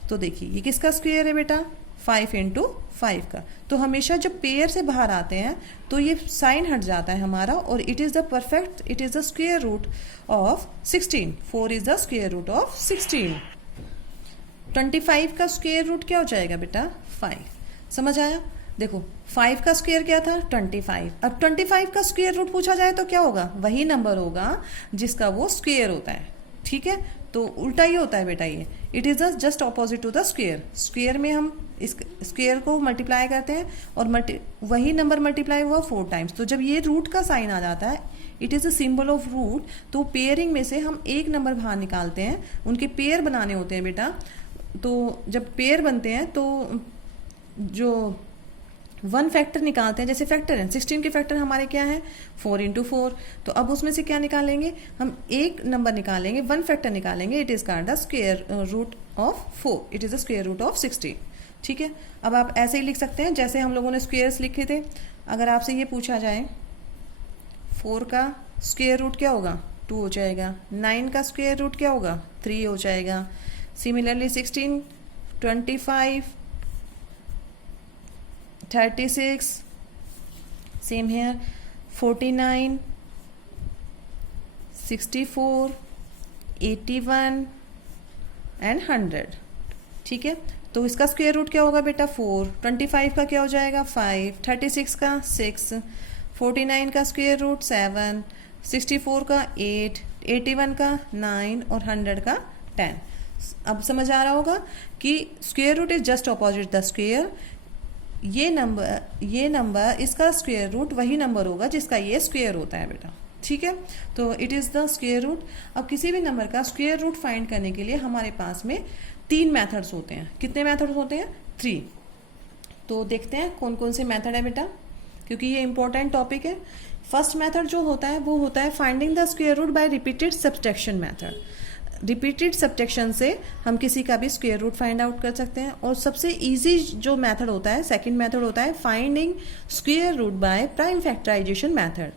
तो देखिए ये किसका स्क्वायर है बेटा, 5 इंटू 5 का। तो हमेशा जब पेयर से बाहर आते हैं तो ये साइन हट जाता है हमारा, और it is the perfect, it is the square root of 16। 4 is the square root of 16। 25 का स्क्वायर रूट क्या हो जाएगा बेटा, 5। समझ आया? देखो 5 का स्क्वायर क्या था, 25। अब 25 का स्क्वायर रूट पूछा जाए तो क्या होगा, वही नंबर होगा जिसका वो स्क्वायर होता है। ठीक है, तो उल्टा ही होता है बेटा ये, it is just opposite to the square. Square में हम इस स्क्वायर को मल्टीप्लाई करते हैं और वही नंबर मल्टीप्लाई हुआ 4 टाइम्स। तो जब ये रूट का साइन आ जाता है, it is a symbol of root, तो पेयरिंग में से हम एक नंबर बाहर निकालते हैं, उनके पेयर बनाने होते हैं बेटा। तो जब पेयर बनते हैं तो जो 1 फैक्टर निकालते हैं, जैसे फैक्टर है 16 के फैक्टर हमारे क्या है, 4 इंटू 4। तो अब उसमें से क्या निकालेंगे, हम एक नंबर निकालेंगे, 1 फैक्टर निकालेंगे, it is called the square root of 4, it is the square root of 16। ठीक है, अब आप ऐसे ही लिख सकते हैं जैसे हम लोगों ने स्क्वायर्स लिखे थे। अगर आपसे ये पूछा जाए 4 का स्क्वायर रूट क्या होगा, 2 हो जाएगा। 9 का स्क्वायर रूट क्या होगा, 3 हो जाएगा। Similarly 16, 25, 36, same here, 49, 64, 81 and 100। ठीक है, तो इसका स्क्वायर रूट क्या होगा बेटा, 4। 25 का क्या हो जाएगा, 5। 36 का 6। 49 का स्क्वायर रूट 7। 64 का 8। 81 का 9 और 100 का 10। अब समझ आ रहा होगा कि square root is just opposite the square. ये नंबर इसका स्क्वायर रूट वही नंबर होगा जिसका ये स्क्वायर होता है बेटा। ठीक है, तो it is the square root. अब किसी भी नंबर का स्क्वायर रूट फाइंड करने के लिए हमारे पास में 3 मेथड्स होते हैं। कितने मेथड्स होते हैं, 3। तो देखते हैं कौन कौन से मेथड है बेटा, क्योंकि ये इंपॉर्टेंट टॉपिक है। फर्स्ट मेथड जो होता है वो होता है finding the square root by repeated subtraction method. Repeated subtraction से हम किसी का भी स्क्वायर रूट फाइंड आउट कर सकते हैं। और सबसे इजी जो मेथड होता है, सेकंड मेथड होता है finding square root by prime factorisation method.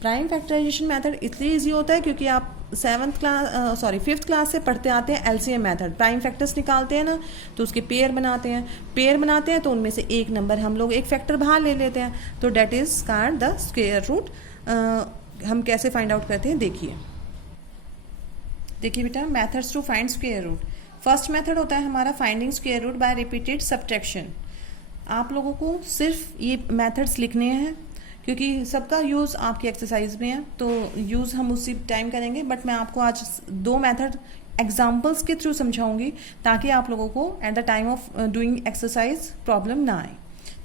Prime factorisation method इसलिए इजी होता है क्योंकि आप 5th क्लास से पढ़ते आते हैं एलसीएम मेथड। प्राइम फैक्टर्स निकालते हैं ना, तो उसके पेयर बनाते हैं तो उनमें से एक नंबर हम लोग एक फैक्टर बाहर ले लेते हैं, तो that is called the square root. हम कैसे फाइंड आउट करते हैं, देखिए बेटा, methods to find square root. First method होता है हमारा finding square root by repeated subtraction. आप लोगों को सिर्फ ये मेथड्स लिखने हैं, क्योंकि सबका यूज़ आपकी एक्सरसाइज में है, तो यूज़ हम उसी टाइम करेंगे। बट मैं आपको आज 2 मेथड एग्जाम्पल्स के थ्रू समझाऊंगी, ताकि आप लोगों को at the time of doing exercise problem ना आए।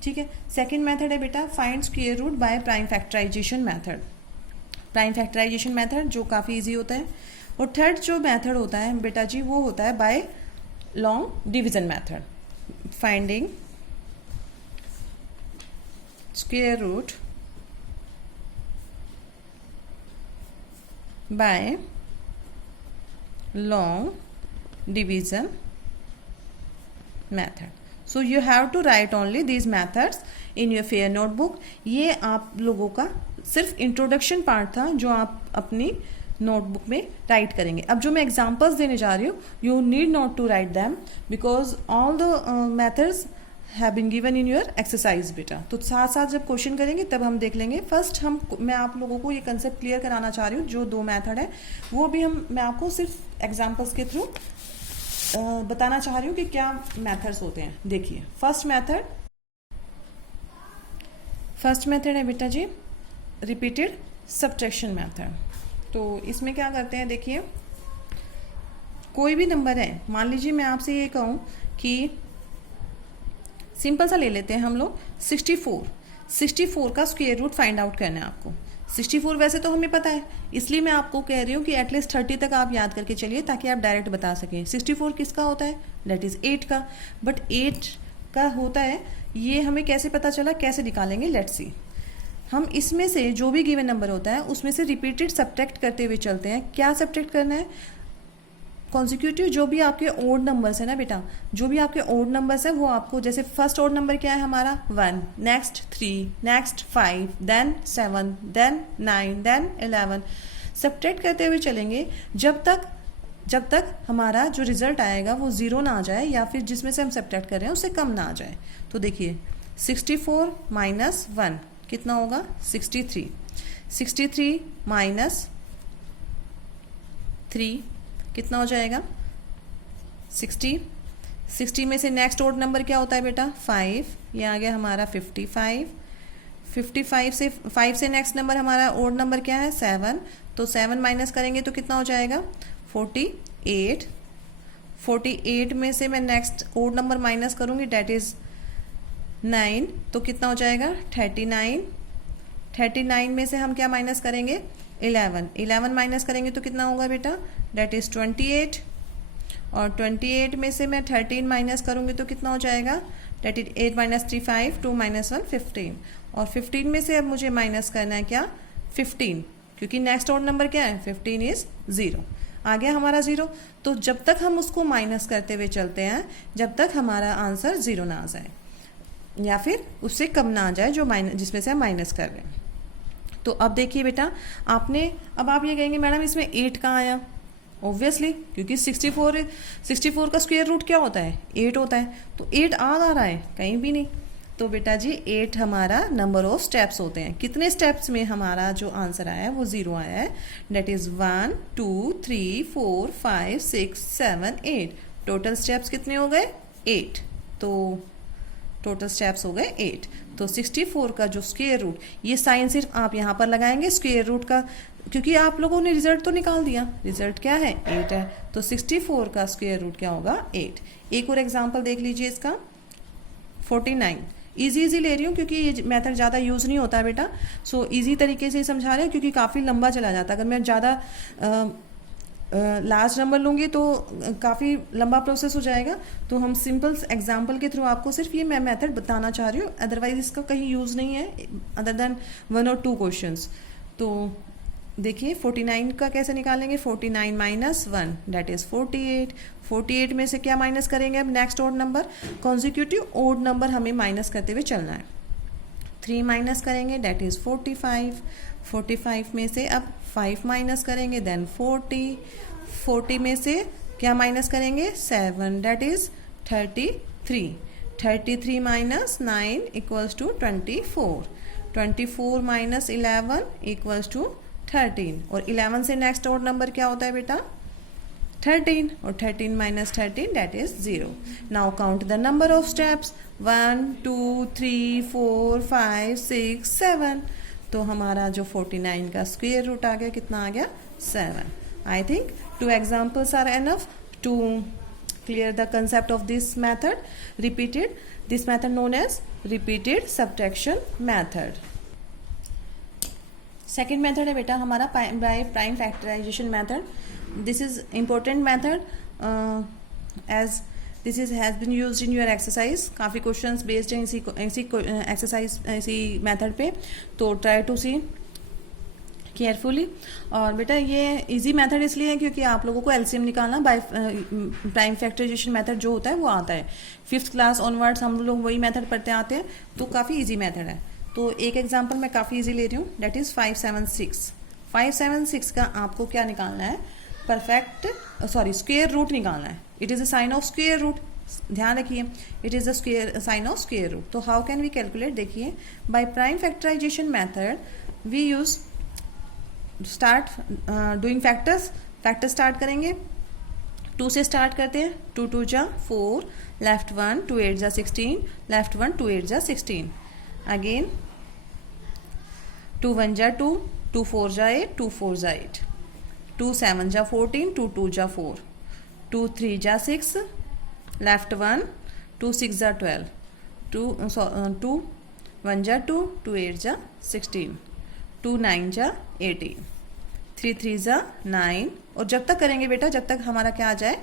ठीक है। सेकेंड मेथड है बेटा find square root by prime factorisation method. Prime factorisation method जो काफ़ी इजी होता है। और थर्ड जो मेथड होता है बेटा जी, वो होता है by long division method, finding square root by long division method. So you have to write only these methods in your fair notebook. ये आप लोगों का सिर्फ इंट्रोडक्शन पार्ट था जो आप अपनी नोटबुक में राइट करेंगे। अब जो मैं एग्जांपल्स देने जा रही हूँ, you need not to write them because all the methods have been given in your exercise बेटा। तो साथ साथ जब क्वेश्चन करेंगे तब हम देख लेंगे। फर्स्ट मैं आप लोगों को ये कंसेप्ट क्लियर कराना चाह रही हूँ, जो 2 मेथड है वो भी मैं आपको सिर्फ एग्जाम्पल्स के थ्रू बताना चाह रही हूँ कि क्या मेथड्स होते हैं। देखिए फर्स्ट मेथड है बेटा जी रिपीटेड सब्ट्रैक्शन मेथड। तो इसमें क्या करते हैं, देखिए कोई भी नंबर है, मान लीजिए मैं आपसे ये कहूँ कि सिंपल सा ले लेते हैं हम लोग 64 का स्क्वायर रूट फाइंड आउट करना है आपको। 64 वैसे तो हमें पता है, इसलिए मैं आपको कह रही हूँ कि एटलीस्ट 30 तक आप याद करके चलिए, ताकि आप डायरेक्ट बता सकें। 64 किसका होता है, दैट इज 8 का। बट 8 का होता है, ये हमें कैसे पता चला, कैसे निकालेंगे, लेट्स सी। हम इसमें से जो भी गिवन नंबर होता है उसमें से रिपीटेड सब्ट्रैक्ट करते हुए चलते हैं। क्या सब्ट्रैक्ट करना है, कॉन्सिक्यूटिव जो भी आपके ओड नंबर्स है ना बेटा, जो भी आपके ओड नंबर्स है वो आपको, जैसे फर्स्ट ओड नंबर क्या है हमारा 1, next 3, next 5, then 7, then 9, then 11, subtract करते हुए चलेंगे जब तक हमारा जो रिजल्ट आएगा वो 0 ना आ जाए, या फिर जिसमें से हम सब्ट्रैक्ट कर रहे हैं उससे कम ना आ जाए। तो देखिए 64 माइनस 1 कितना होगा, 63। 63 माइनस 3 कितना हो जाएगा, 60। 60 में से नेक्स्ट ओड नंबर क्या होता है बेटा, 5, ये आ गया हमारा 55। 5 से नेक्स्ट नंबर हमारा ओड नंबर क्या है, 7। तो 7 माइनस करेंगे तो कितना हो जाएगा, 48। 48 में से मैं नेक्स्ट ओड नंबर माइनस करूँगी, डेट इज़ 9, तो कितना हो जाएगा 39। 39 में से हम क्या माइनस करेंगे, 11 माइनस करेंगे तो कितना होगा बेटा, डेट इज़ 28। और 28 में से मैं 13 माइनस करूँगी तो कितना हो जाएगा, डेट इज 8 माइनस 3 5, 2 माइनस 1 15। और 15 में से अब मुझे माइनस करना है क्या, 15, क्योंकि नेक्स्ट ओड नंबर क्या है, 15 इज़ 0। आ गया हमारा 0। तो जब तक हम उसको माइनस करते हुए चलते हैं, जब तक हमारा आंसर 0 ना आ जाए या फिर उससे कम ना आ जाए जो जिसमें से हम माइनस कर रहे हैं। तो अब देखिए बेटा, अब आप ये कहेंगे मैडम इसमें 8 कहाँ आया, ऑब्वियसली क्योंकि 64 का स्क्वायर रूट क्या होता है, 8 होता है। तो 8 आ रहा है कहीं भी नहीं। तो बेटा जी 8 हमारा नंबर ऑफ स्टेप्स होते हैं। कितने स्टेप्स में हमारा जो आंसर आया है वो 0 आया है, डेट इज़ 1 2 3 4 5 6 7 8। टोटल स्टेप्स कितने हो गए, 8। तो टोटल स्टेप्स हो गए 8। तो 64 का जो स्क्वायर रूट, ये साइन सिर्फ आप यहाँ पर लगाएंगे स्क्वायर रूट का, क्योंकि आप लोगों ने रिजल्ट तो निकाल दिया, रिजल्ट क्या है 8 है। तो 64 का स्क्वायर रूट क्या होगा, 8। एक और एग्जांपल देख लीजिए इसका, 49। इजी ले रही हूँ क्योंकि ये मेथड ज़्यादा यूज़ नहीं होता है बेटा, सो इजी तरीके से समझा रहे हैं, क्योंकि काफ़ी लंबा चला जाता है। अगर मैं ज़्यादा लास्ट नंबर लूँगी तो काफ़ी लंबा प्रोसेस हो जाएगा। तो हम सिंपल एग्जांपल के थ्रू आपको सिर्फ ये मैं मेथड बताना चाह रही हूँ, अदरवाइज इसका कहीं यूज़ नहीं है अदर देन 1 और 2 क्वेश्चंस। तो देखिए 49 का कैसे निकालेंगे, 49 माइनस 1 डेट इज़ 48। 48 में से क्या माइनस करेंगे, अब next odd number, consecutive odd number हमें माइनस करते हुए चलना है। 3 माइनस करेंगे डेट इज़ 45। 45 में से अब 5 माइनस करेंगे देन 40। 40 में से क्या माइनस करेंगे, 7 that is 33। 33 minus 9 equals to 24। 24 minus 11 equals to 13। और 11 से नेक्स्ट ओड नंबर क्या होता है बेटा, 13 और 13 minus 13 that is 0. Now count the number of steps 1 2 3 4 5 6 7. तो हमारा जो 49 का स्क्वायर रूट आ गया कितना आ गया 7. I think 2 examples are enough to clear the concept of this method. This method known as repeated subtraction method. Second method है बेटा हमारा by prime factorisation method. This is important method as this is has been used in your exercise. काफ़ी questions based हैं इसी exercise इसी method पे, तो try to see carefully. और बेटा ये इजी मेथड इसलिए है क्योंकि आप लोगों को एलसीएम निकालना बाय प्राइम फैक्टराइजेशन मेथड जो होता है वो आता है. 5th क्लास ऑनवर्ड्स हम लोग वही मेथड पढ़ते आते हैं, तो काफ़ी इजी मेथड है. तो एक एग्जांपल मैं काफ़ी इजी ले रही हूँ, डेट इज़ 576. 576 का आपको क्या निकालना है, स्क्वायर रूट निकालना है. It is a sign of square root, ध्यान रखिए, it is a sign of square root. तो हाउ कैन वी कैलकुलेट, देखिए by prime factorisation method we use start doing factor start करेंगे. 2 से स्टार्ट करते हैं. 2 2 जा 4, लेफ्ट 1, 2 8 जा 16, लेफ्ट 1, 2 8 जा 16. अगेन 2 1 जा 2, 2 4 जा 8, 2 4 जा 8, 2 7 जा 14, 2 2 जा 4, 2 3 जा 6, लेफ्ट 1, 2 6 जा 12, 2 1 जा 2, 2 8 जा 16, 2 9 जा 18, 3 3 जा 9. और जब तक करेंगे बेटा जब तक हमारा क्या आ जाए,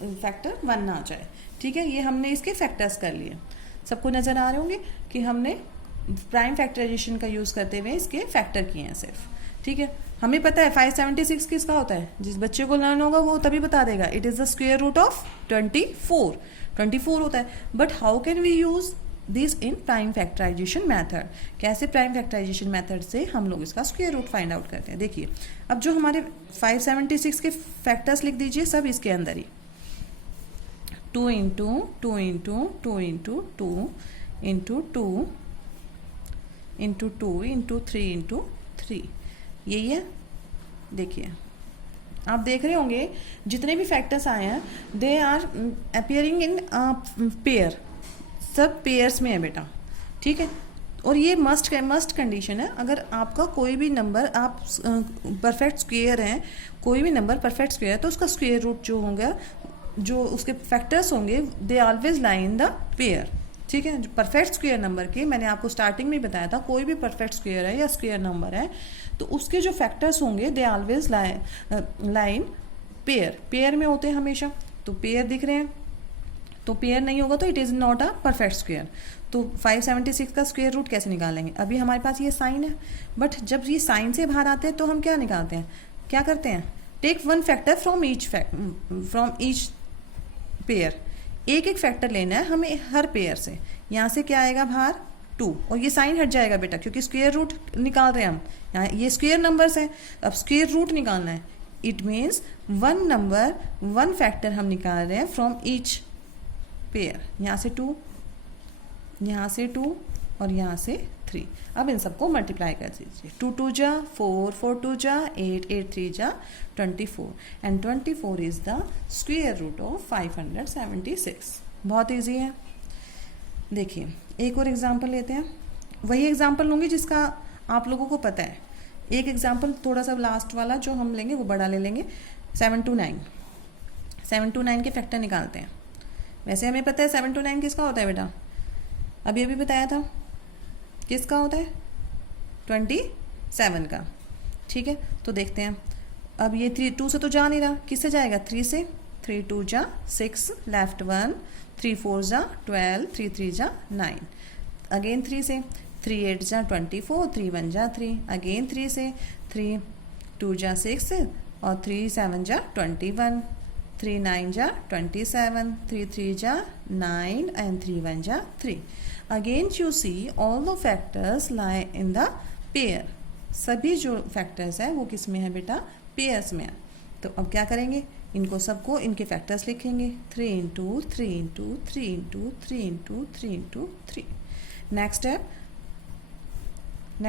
फैक्टर 1 ना आ जाए. ठीक है, ये हमने इसके फैक्टर्स कर लिए. सबको नज़र आ रहे होंगे कि हमने प्राइम फैक्टराइजेशन का यूज़ करते हुए इसके फैक्टर किए हैं सिर्फ. ठीक है, हमें पता है 576 किसका होता है, जिस बच्चे को लर्न होगा वो तभी बता देगा. It is the square root of 24 होता है. But how can we use this in prime factorisation method. कैसे प्राइम फैक्टराइजेशन मेथड से हम लोग इसका स्क्वायर रूट फाइंड आउट करते हैं. देखिए अब जो हमारे 576 के फैक्टर्स लिख दीजिए सब इसके अंदर ही. 2 into 2 into 2 into 2 into 2 into 2 into 3 into 3, यही है. देखिए आप देख रहे होंगे जितने भी फैक्टर्स आए हैं they are appearing in pair, सब पेयर्स में है बेटा. ठीक है, और ये मस्ट कंडीशन है. अगर आपका कोई भी नंबर आप परफेक्ट स्क्वायर है, कोई भी नंबर परफेक्ट स्क्वायर है तो उसका स्क्वायर रूट जो होगा, जो उसके फैक्टर्स होंगे they always lie in the pair. ठीक है, जो परफेक्ट स्क्वायर नंबर के मैंने आपको स्टार्टिंग में बताया था, कोई भी परफेक्ट स्क्वायर है या स्क्वायर नंबर है तो उसके जो फैक्टर्स होंगे दे ऑलवेज लाइन पेयर में होते हैं हमेशा. तो पेयर दिख रहे हैं, तो पेयर नहीं होगा तो it is not a perfect square. तो 576 का स्क्वायर रूट कैसे निकालेंगे, अभी हमारे पास ये साइन है, बट जब ये साइन से बाहर आते हैं तो हम क्या निकालते हैं, क्या करते हैं, take one factor from each pair. एक फैक्टर लेना है हमें हर पेयर से. यहाँ से क्या आएगा बाहर 2, और ये साइन हट जाएगा बेटा क्योंकि स्क्वायर रूट निकाल रहे हैं हम. यहाँ ये स्क्वायर नंबर्स हैं, अब स्क्वायर रूट निकालना है. इट मीन्स वन फैक्टर हम निकाल रहे हैं फ्रॉम ईच पेयर. यहाँ से 2, यहाँ से 2 और यहाँ से 3. अब इन सबको मल्टीप्लाई कर दीजिए. 2 2 जा 4, 4 2 जा 8, 8 3 जा 24, and 24 is the square root of 576. बहुत ईजी है. देखिए एक और एग्जांपल लेते हैं. वही एग्जांपल लूँगी जिसका आप लोगों को पता है. एक एग्जांपल थोड़ा सा लास्ट वाला जो हम लेंगे वो बड़ा ले लेंगे. 7 to 9 के फैक्टर निकालते हैं. वैसे हमें पता है 7 to 9 किसका होता है बेटा, अभी बताया था किसका होता है, 27 का. ठीक है, तो देखते हैं. अब ये 2 से तो जा नहीं रहा, किससे जाएगा, 3 से. 3 2 जा 6, लेफ्ट 1, 3 4 जा 12, 3 3 जा 9. अगेन 3 से. 3 8 जा 24, 3 1 जा 3. अगेन 3 से. 3 2 जा 6 और 3 7 जा 21, 3 9 जा 27, 3 3 जा 9 and 3 1 जा 3. Again you see all the factors lie in the pair. सभी जो फैक्टर्स है वो किस में है बेटा, पेयर्स में है. तो अब क्या करेंगे, इनको सबको इनके फैक्टर्स लिखेंगे. 3 into 3 into 3 into 3 into 3 into 3. Next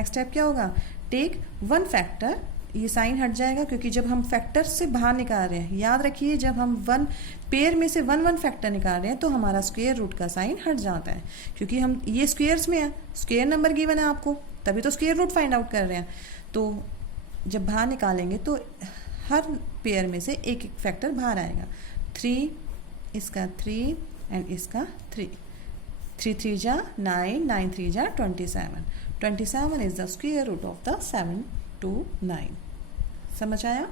step क्या होगा, टेक वन फैक्टर ये साइन हट जाएगा, क्योंकि जब हम फैक्टर से बाहर निकाल रहे हैं, याद रखिए जब हम वन पेयर में से वन फैक्टर निकाल रहे हैं तो हमारा स्क्वायर रूट का साइन हट जाता है, क्योंकि हम ये स्क्वायर्स में है, स्क्वायर नंबर गिवन है आपको, तभी तो स्क्वायर रूट फाइंड आउट कर रहे हैं। तो जब बाहर निकालेंगे तो हर पेयर में से एक एक फैक्टर बाहर आएगा। 3, इसका 3 एंड इसका 3, 3 3 जा 9, 9 3 जा 27, 27 is the square root of the 7 to 9। समझ आया?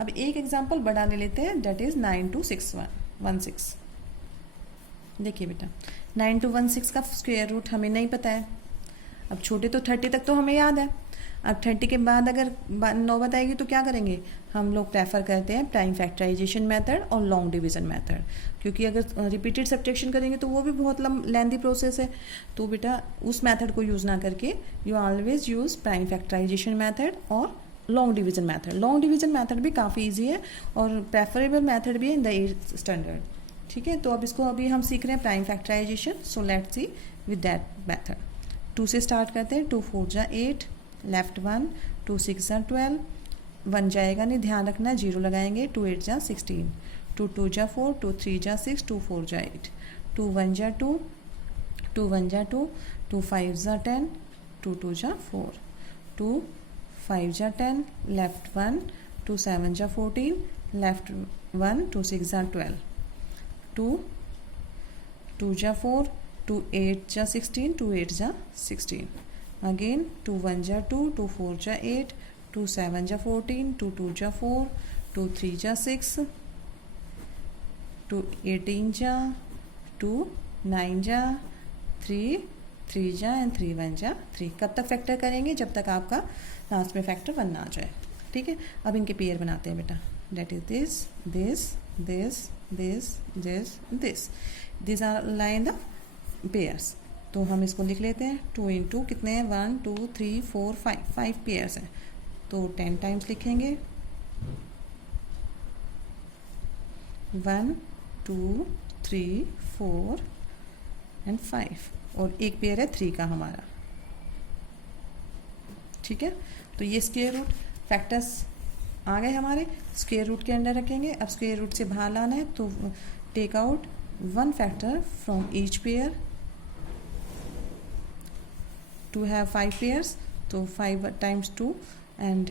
अब एक एग्जांपल बड़ा ले लेते हैं, डेट इज 9 to 16। देखिए बेटा 9 to 16 का स्क्वायर रूट हमें नहीं पता है। अब छोटे तो 30 तक तो हमें याद है, अब 30 के बाद अगर नौबत आएगी तो क्या करेंगे? हम लोग प्रेफर करते हैं प्राइम फैक्टराइजेशन मेथड और लॉन्ग डिवीजन मेथड, क्योंकि अगर रिपीटेड सब्ट्रैक्शन करेंगे तो वो भी बहुत लेंथी प्रोसेस है। तो बेटा उस मेथड को यूज़ ना करके you always use prime factorisation method और long division method. Long division method भी काफ़ी ईजी है और प्रेफरेबल मेथड भी है इन द 8th स्टैंडर्ड। ठीक है, तो अब इसको अभी हम सीख रहे हैं prime factorisation. So let's see with that method. 2 से स्टार्ट करते हैं। 2 4 जा 8, लेफ्ट 1, 2 6 जा 12, 1 जाएगा नहीं, ध्यान रखना, 0 लगाएंगे। 2 8 जा 16, 2 2 जा 4, 2 3 जा 6, 2 4 जा 8, 2 1 जा 2, 2 1 जा 2, 2 5 जा 10, 2 2 जा 4, 2 5 जा 10, लेफ्ट 1, 2 7 जा 14, लेफ्ट 1, 2 6 जा 12, 2 2 जा 4, 2 8 जा 16, 2 8 जा 16, अगेन 2 1 जा 2, 2 4 जा 8, 2 7 जा 14, 2 2 जा 4, 2 3 जा 6, 2 18 जा 2, 9 जा 3, 3 जा एंड 3 1 जा 3। कब तक फैक्टर करेंगे? जब तक आपका लास्ट में फैक्टर 1 ना आ जाए। ठीक है, अब इनके पेयर बनाते हैं बेटा। That is this this this this this this, this are line the pairs. तो हम इसको लिख लेते हैं। 2 इंटू कितने हैं? 1 2 3 4 5 पेयर्स हैं, तो 10 टाइम्स लिखेंगे। 1 2 3 4 एंड 5, और एक पेयर है 3 का हमारा। ठीक है, तो ये स्क्वायर रूट फैक्टर्स आ गए हमारे, स्क्वायर रूट के अंदर रखेंगे। अब स्क्वायर रूट से बाहर लाना है, तो take out 1 factor from each pair to have 5 pairs, तो 5 times 2 एंड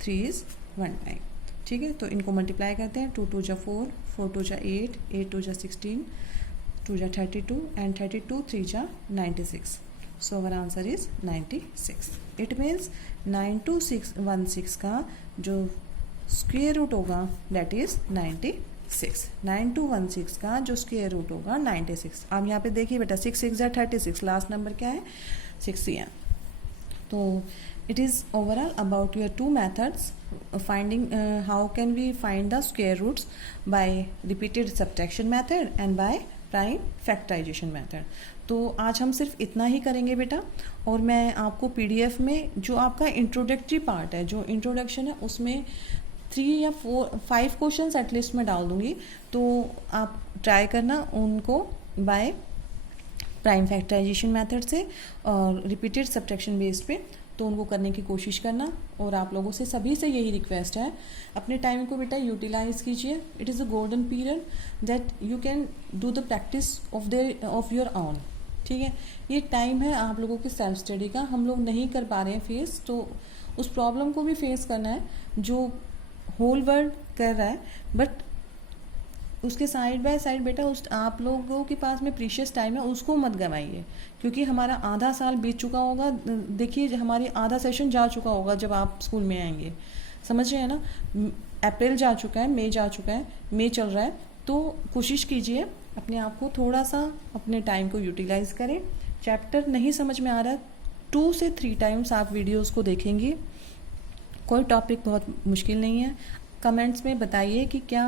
3 is 1 टाइम। ठीक है, तो इनको मल्टीप्लाई करते हैं। 2 2 जा 4, 4 2 जा 8, 8 2 जा 16, 2 जा 32 एंड 32 3 जा 96। So our answer is 96। It means 9216 का जो स्क्वायर रूट होगा दैट इज 96। 9216 का जो स्क्वायर रूट होगा 96। अब यहाँ पे देखिए बेटा 6 6 जा 36, लास्ट नंबर क्या है? 6 ही है। तो it is overall about your 2 methods finding how can we find the square roots by repeated subtraction method and by prime factorization method। तो आज हम सिर्फ इतना ही करेंगे बेटा, और मैं आपको PDF में जो आपका इंट्रोडक्टरी पार्ट है, जो इंट्रोडक्शन है, उसमें 3 या 5 क्वेश्चंस एटलीस्ट मैं डाल दूंगी, तो आप ट्राई करना उनको बाय प्राइम फैक्टराइजेशन मेथड से और रिपीटेड सब्ट्रैक्शन बेस्ड पे, तो उनको करने की कोशिश करना। और आप लोगों से सभी से यही रिक्वेस्ट है, अपने टाइम को बेटा यूटिलाइज कीजिए। It is a golden period that you can do the practice of your own. ठीक है, ये टाइम है आप लोगों की सेल्फ स्टडी का, हम लोग नहीं कर पा रहे हैं फेस, तो उस प्रॉब्लम को भी फेस करना है जो होल वर्ल्ड कर रहा है, बट उसके साइड बाय साइड बेटा उस आप लोगों के पास में प्रीशियस टाइम है, उसको मत गंवाइए, क्योंकि हमारा आधा साल बीत चुका होगा। देखिए हमारी आधा सेशन जा चुका होगा जब आप स्कूल में आएंगे, समझ रहे हैं ना? अप्रैल जा चुका है, मई जा चुका है, मई चल रहा है। तो कोशिश कीजिए अपने आप को थोड़ा सा अपने टाइम को यूटिलाइज करें। चैप्टर नहीं समझ में आ रहा, 2 से 3 टाइम्स आप वीडियोस को देखेंगे, कोई टॉपिक बहुत मुश्किल नहीं है। कमेंट्स में बताइए कि क्या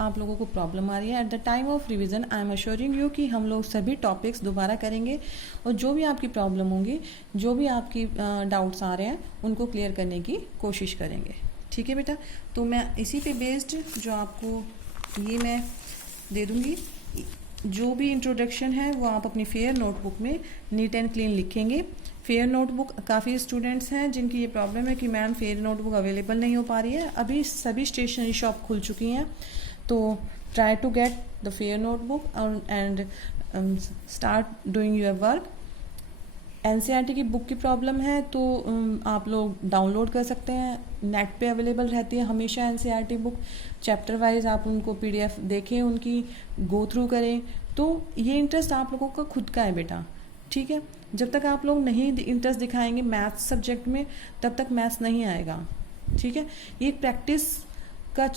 आप लोगों को प्रॉब्लम आ रही है। Eight the time of revision I am assuring you कि हम लोग सभी टॉपिक्स दोबारा करेंगे, और जो भी आपकी प्रॉब्लम होंगी, जो भी आपकी डाउट्स आ रहे हैं, उनको क्लियर करने की कोशिश करेंगे। ठीक है बेटा, तो मैं इसी पे बेस्ड जो आपको ये मैं दे दूँगी, जो भी इंट्रोडक्शन है वो आप अपनी फेयर नोटबुक में नीट एंड क्लीन लिखेंगे। फेयर नोटबुक, काफ़ी स्टूडेंट्स हैं जिनकी ये प्रॉब्लम है कि मैम फेयर नोटबुक अवेलेबल नहीं हो पा रही है। अभी सभी स्टेशनरी शॉप खुल चुकी हैं, तो try to get the fair notebook and start doing your work. NCERT की बुक की प्रॉब्लम है तो आप लोग डाउनलोड कर सकते हैं, नेट पे अवेलेबल रहती है हमेशा एनसीईआरटी बुक। चैप्टर वाइज आप उनको पीडीएफ देखें, उनकी गो थ्रू करें। तो ये इंटरेस्ट आप लोगों का खुद का है बेटा, ठीक है। जब तक आप लोग नहीं इंटरेस्ट दिखाएंगे मैथ्स सब्जेक्ट में, तब तक मैथ्स नहीं आएगा, ठीक है। ये एक प्रैक्टिस का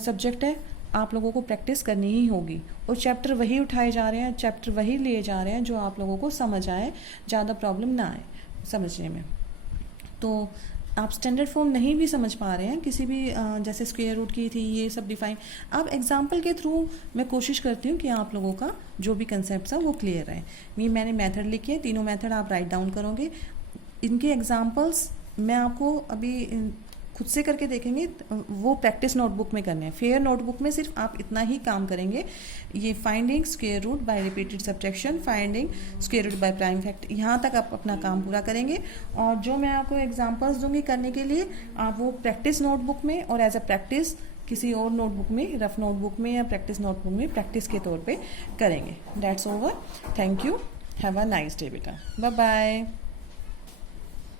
सब्जेक्ट है, आप लोगों को प्रैक्टिस करनी ही होगी। और चैप्टर वही उठाए जा रहे हैं, चैप्टर वही लिए जा रहे हैं जो आप लोगों को समझ आए, ज़्यादा प्रॉब्लम ना आए समझने में। तो आप स्टैंडर्ड फॉर्म नहीं भी समझ पा रहे हैं किसी भी, जैसे स्क्वायर रूट की थी, ये सब डिफाइन, आप एग्जाम्पल के थ्रू मैं कोशिश करती हूँ कि आप लोगों का जो भी कंसेप्ट है वो क्लियर रहे। ये मैंने मेथड लिखे हैं, तीनों मेथड आप राइट डाउन करोगे। इनके एग्जाम्पल्स मैं आपको अभी खुद से करके देखेंगे, वो प्रैक्टिस नोटबुक में करने हैं। फेयर नोटबुक में सिर्फ आप इतना ही काम करेंगे, ये finding square root by repeated subtraction, finding square root by prime factor, यहाँ तक आप अपना काम पूरा करेंगे। और जो मैं आपको एग्जांपल्स दूंगी करने के लिए, आप वो प्रैक्टिस नोटबुक में और एज अ प्रैक्टिस किसी और नोटबुक में, रफ नोटबुक में या प्रैक्टिस नोटबुक में प्रैक्टिस के तौर पर करेंगे। That's over, thank you, have a nice day बेटा, बाय बाय।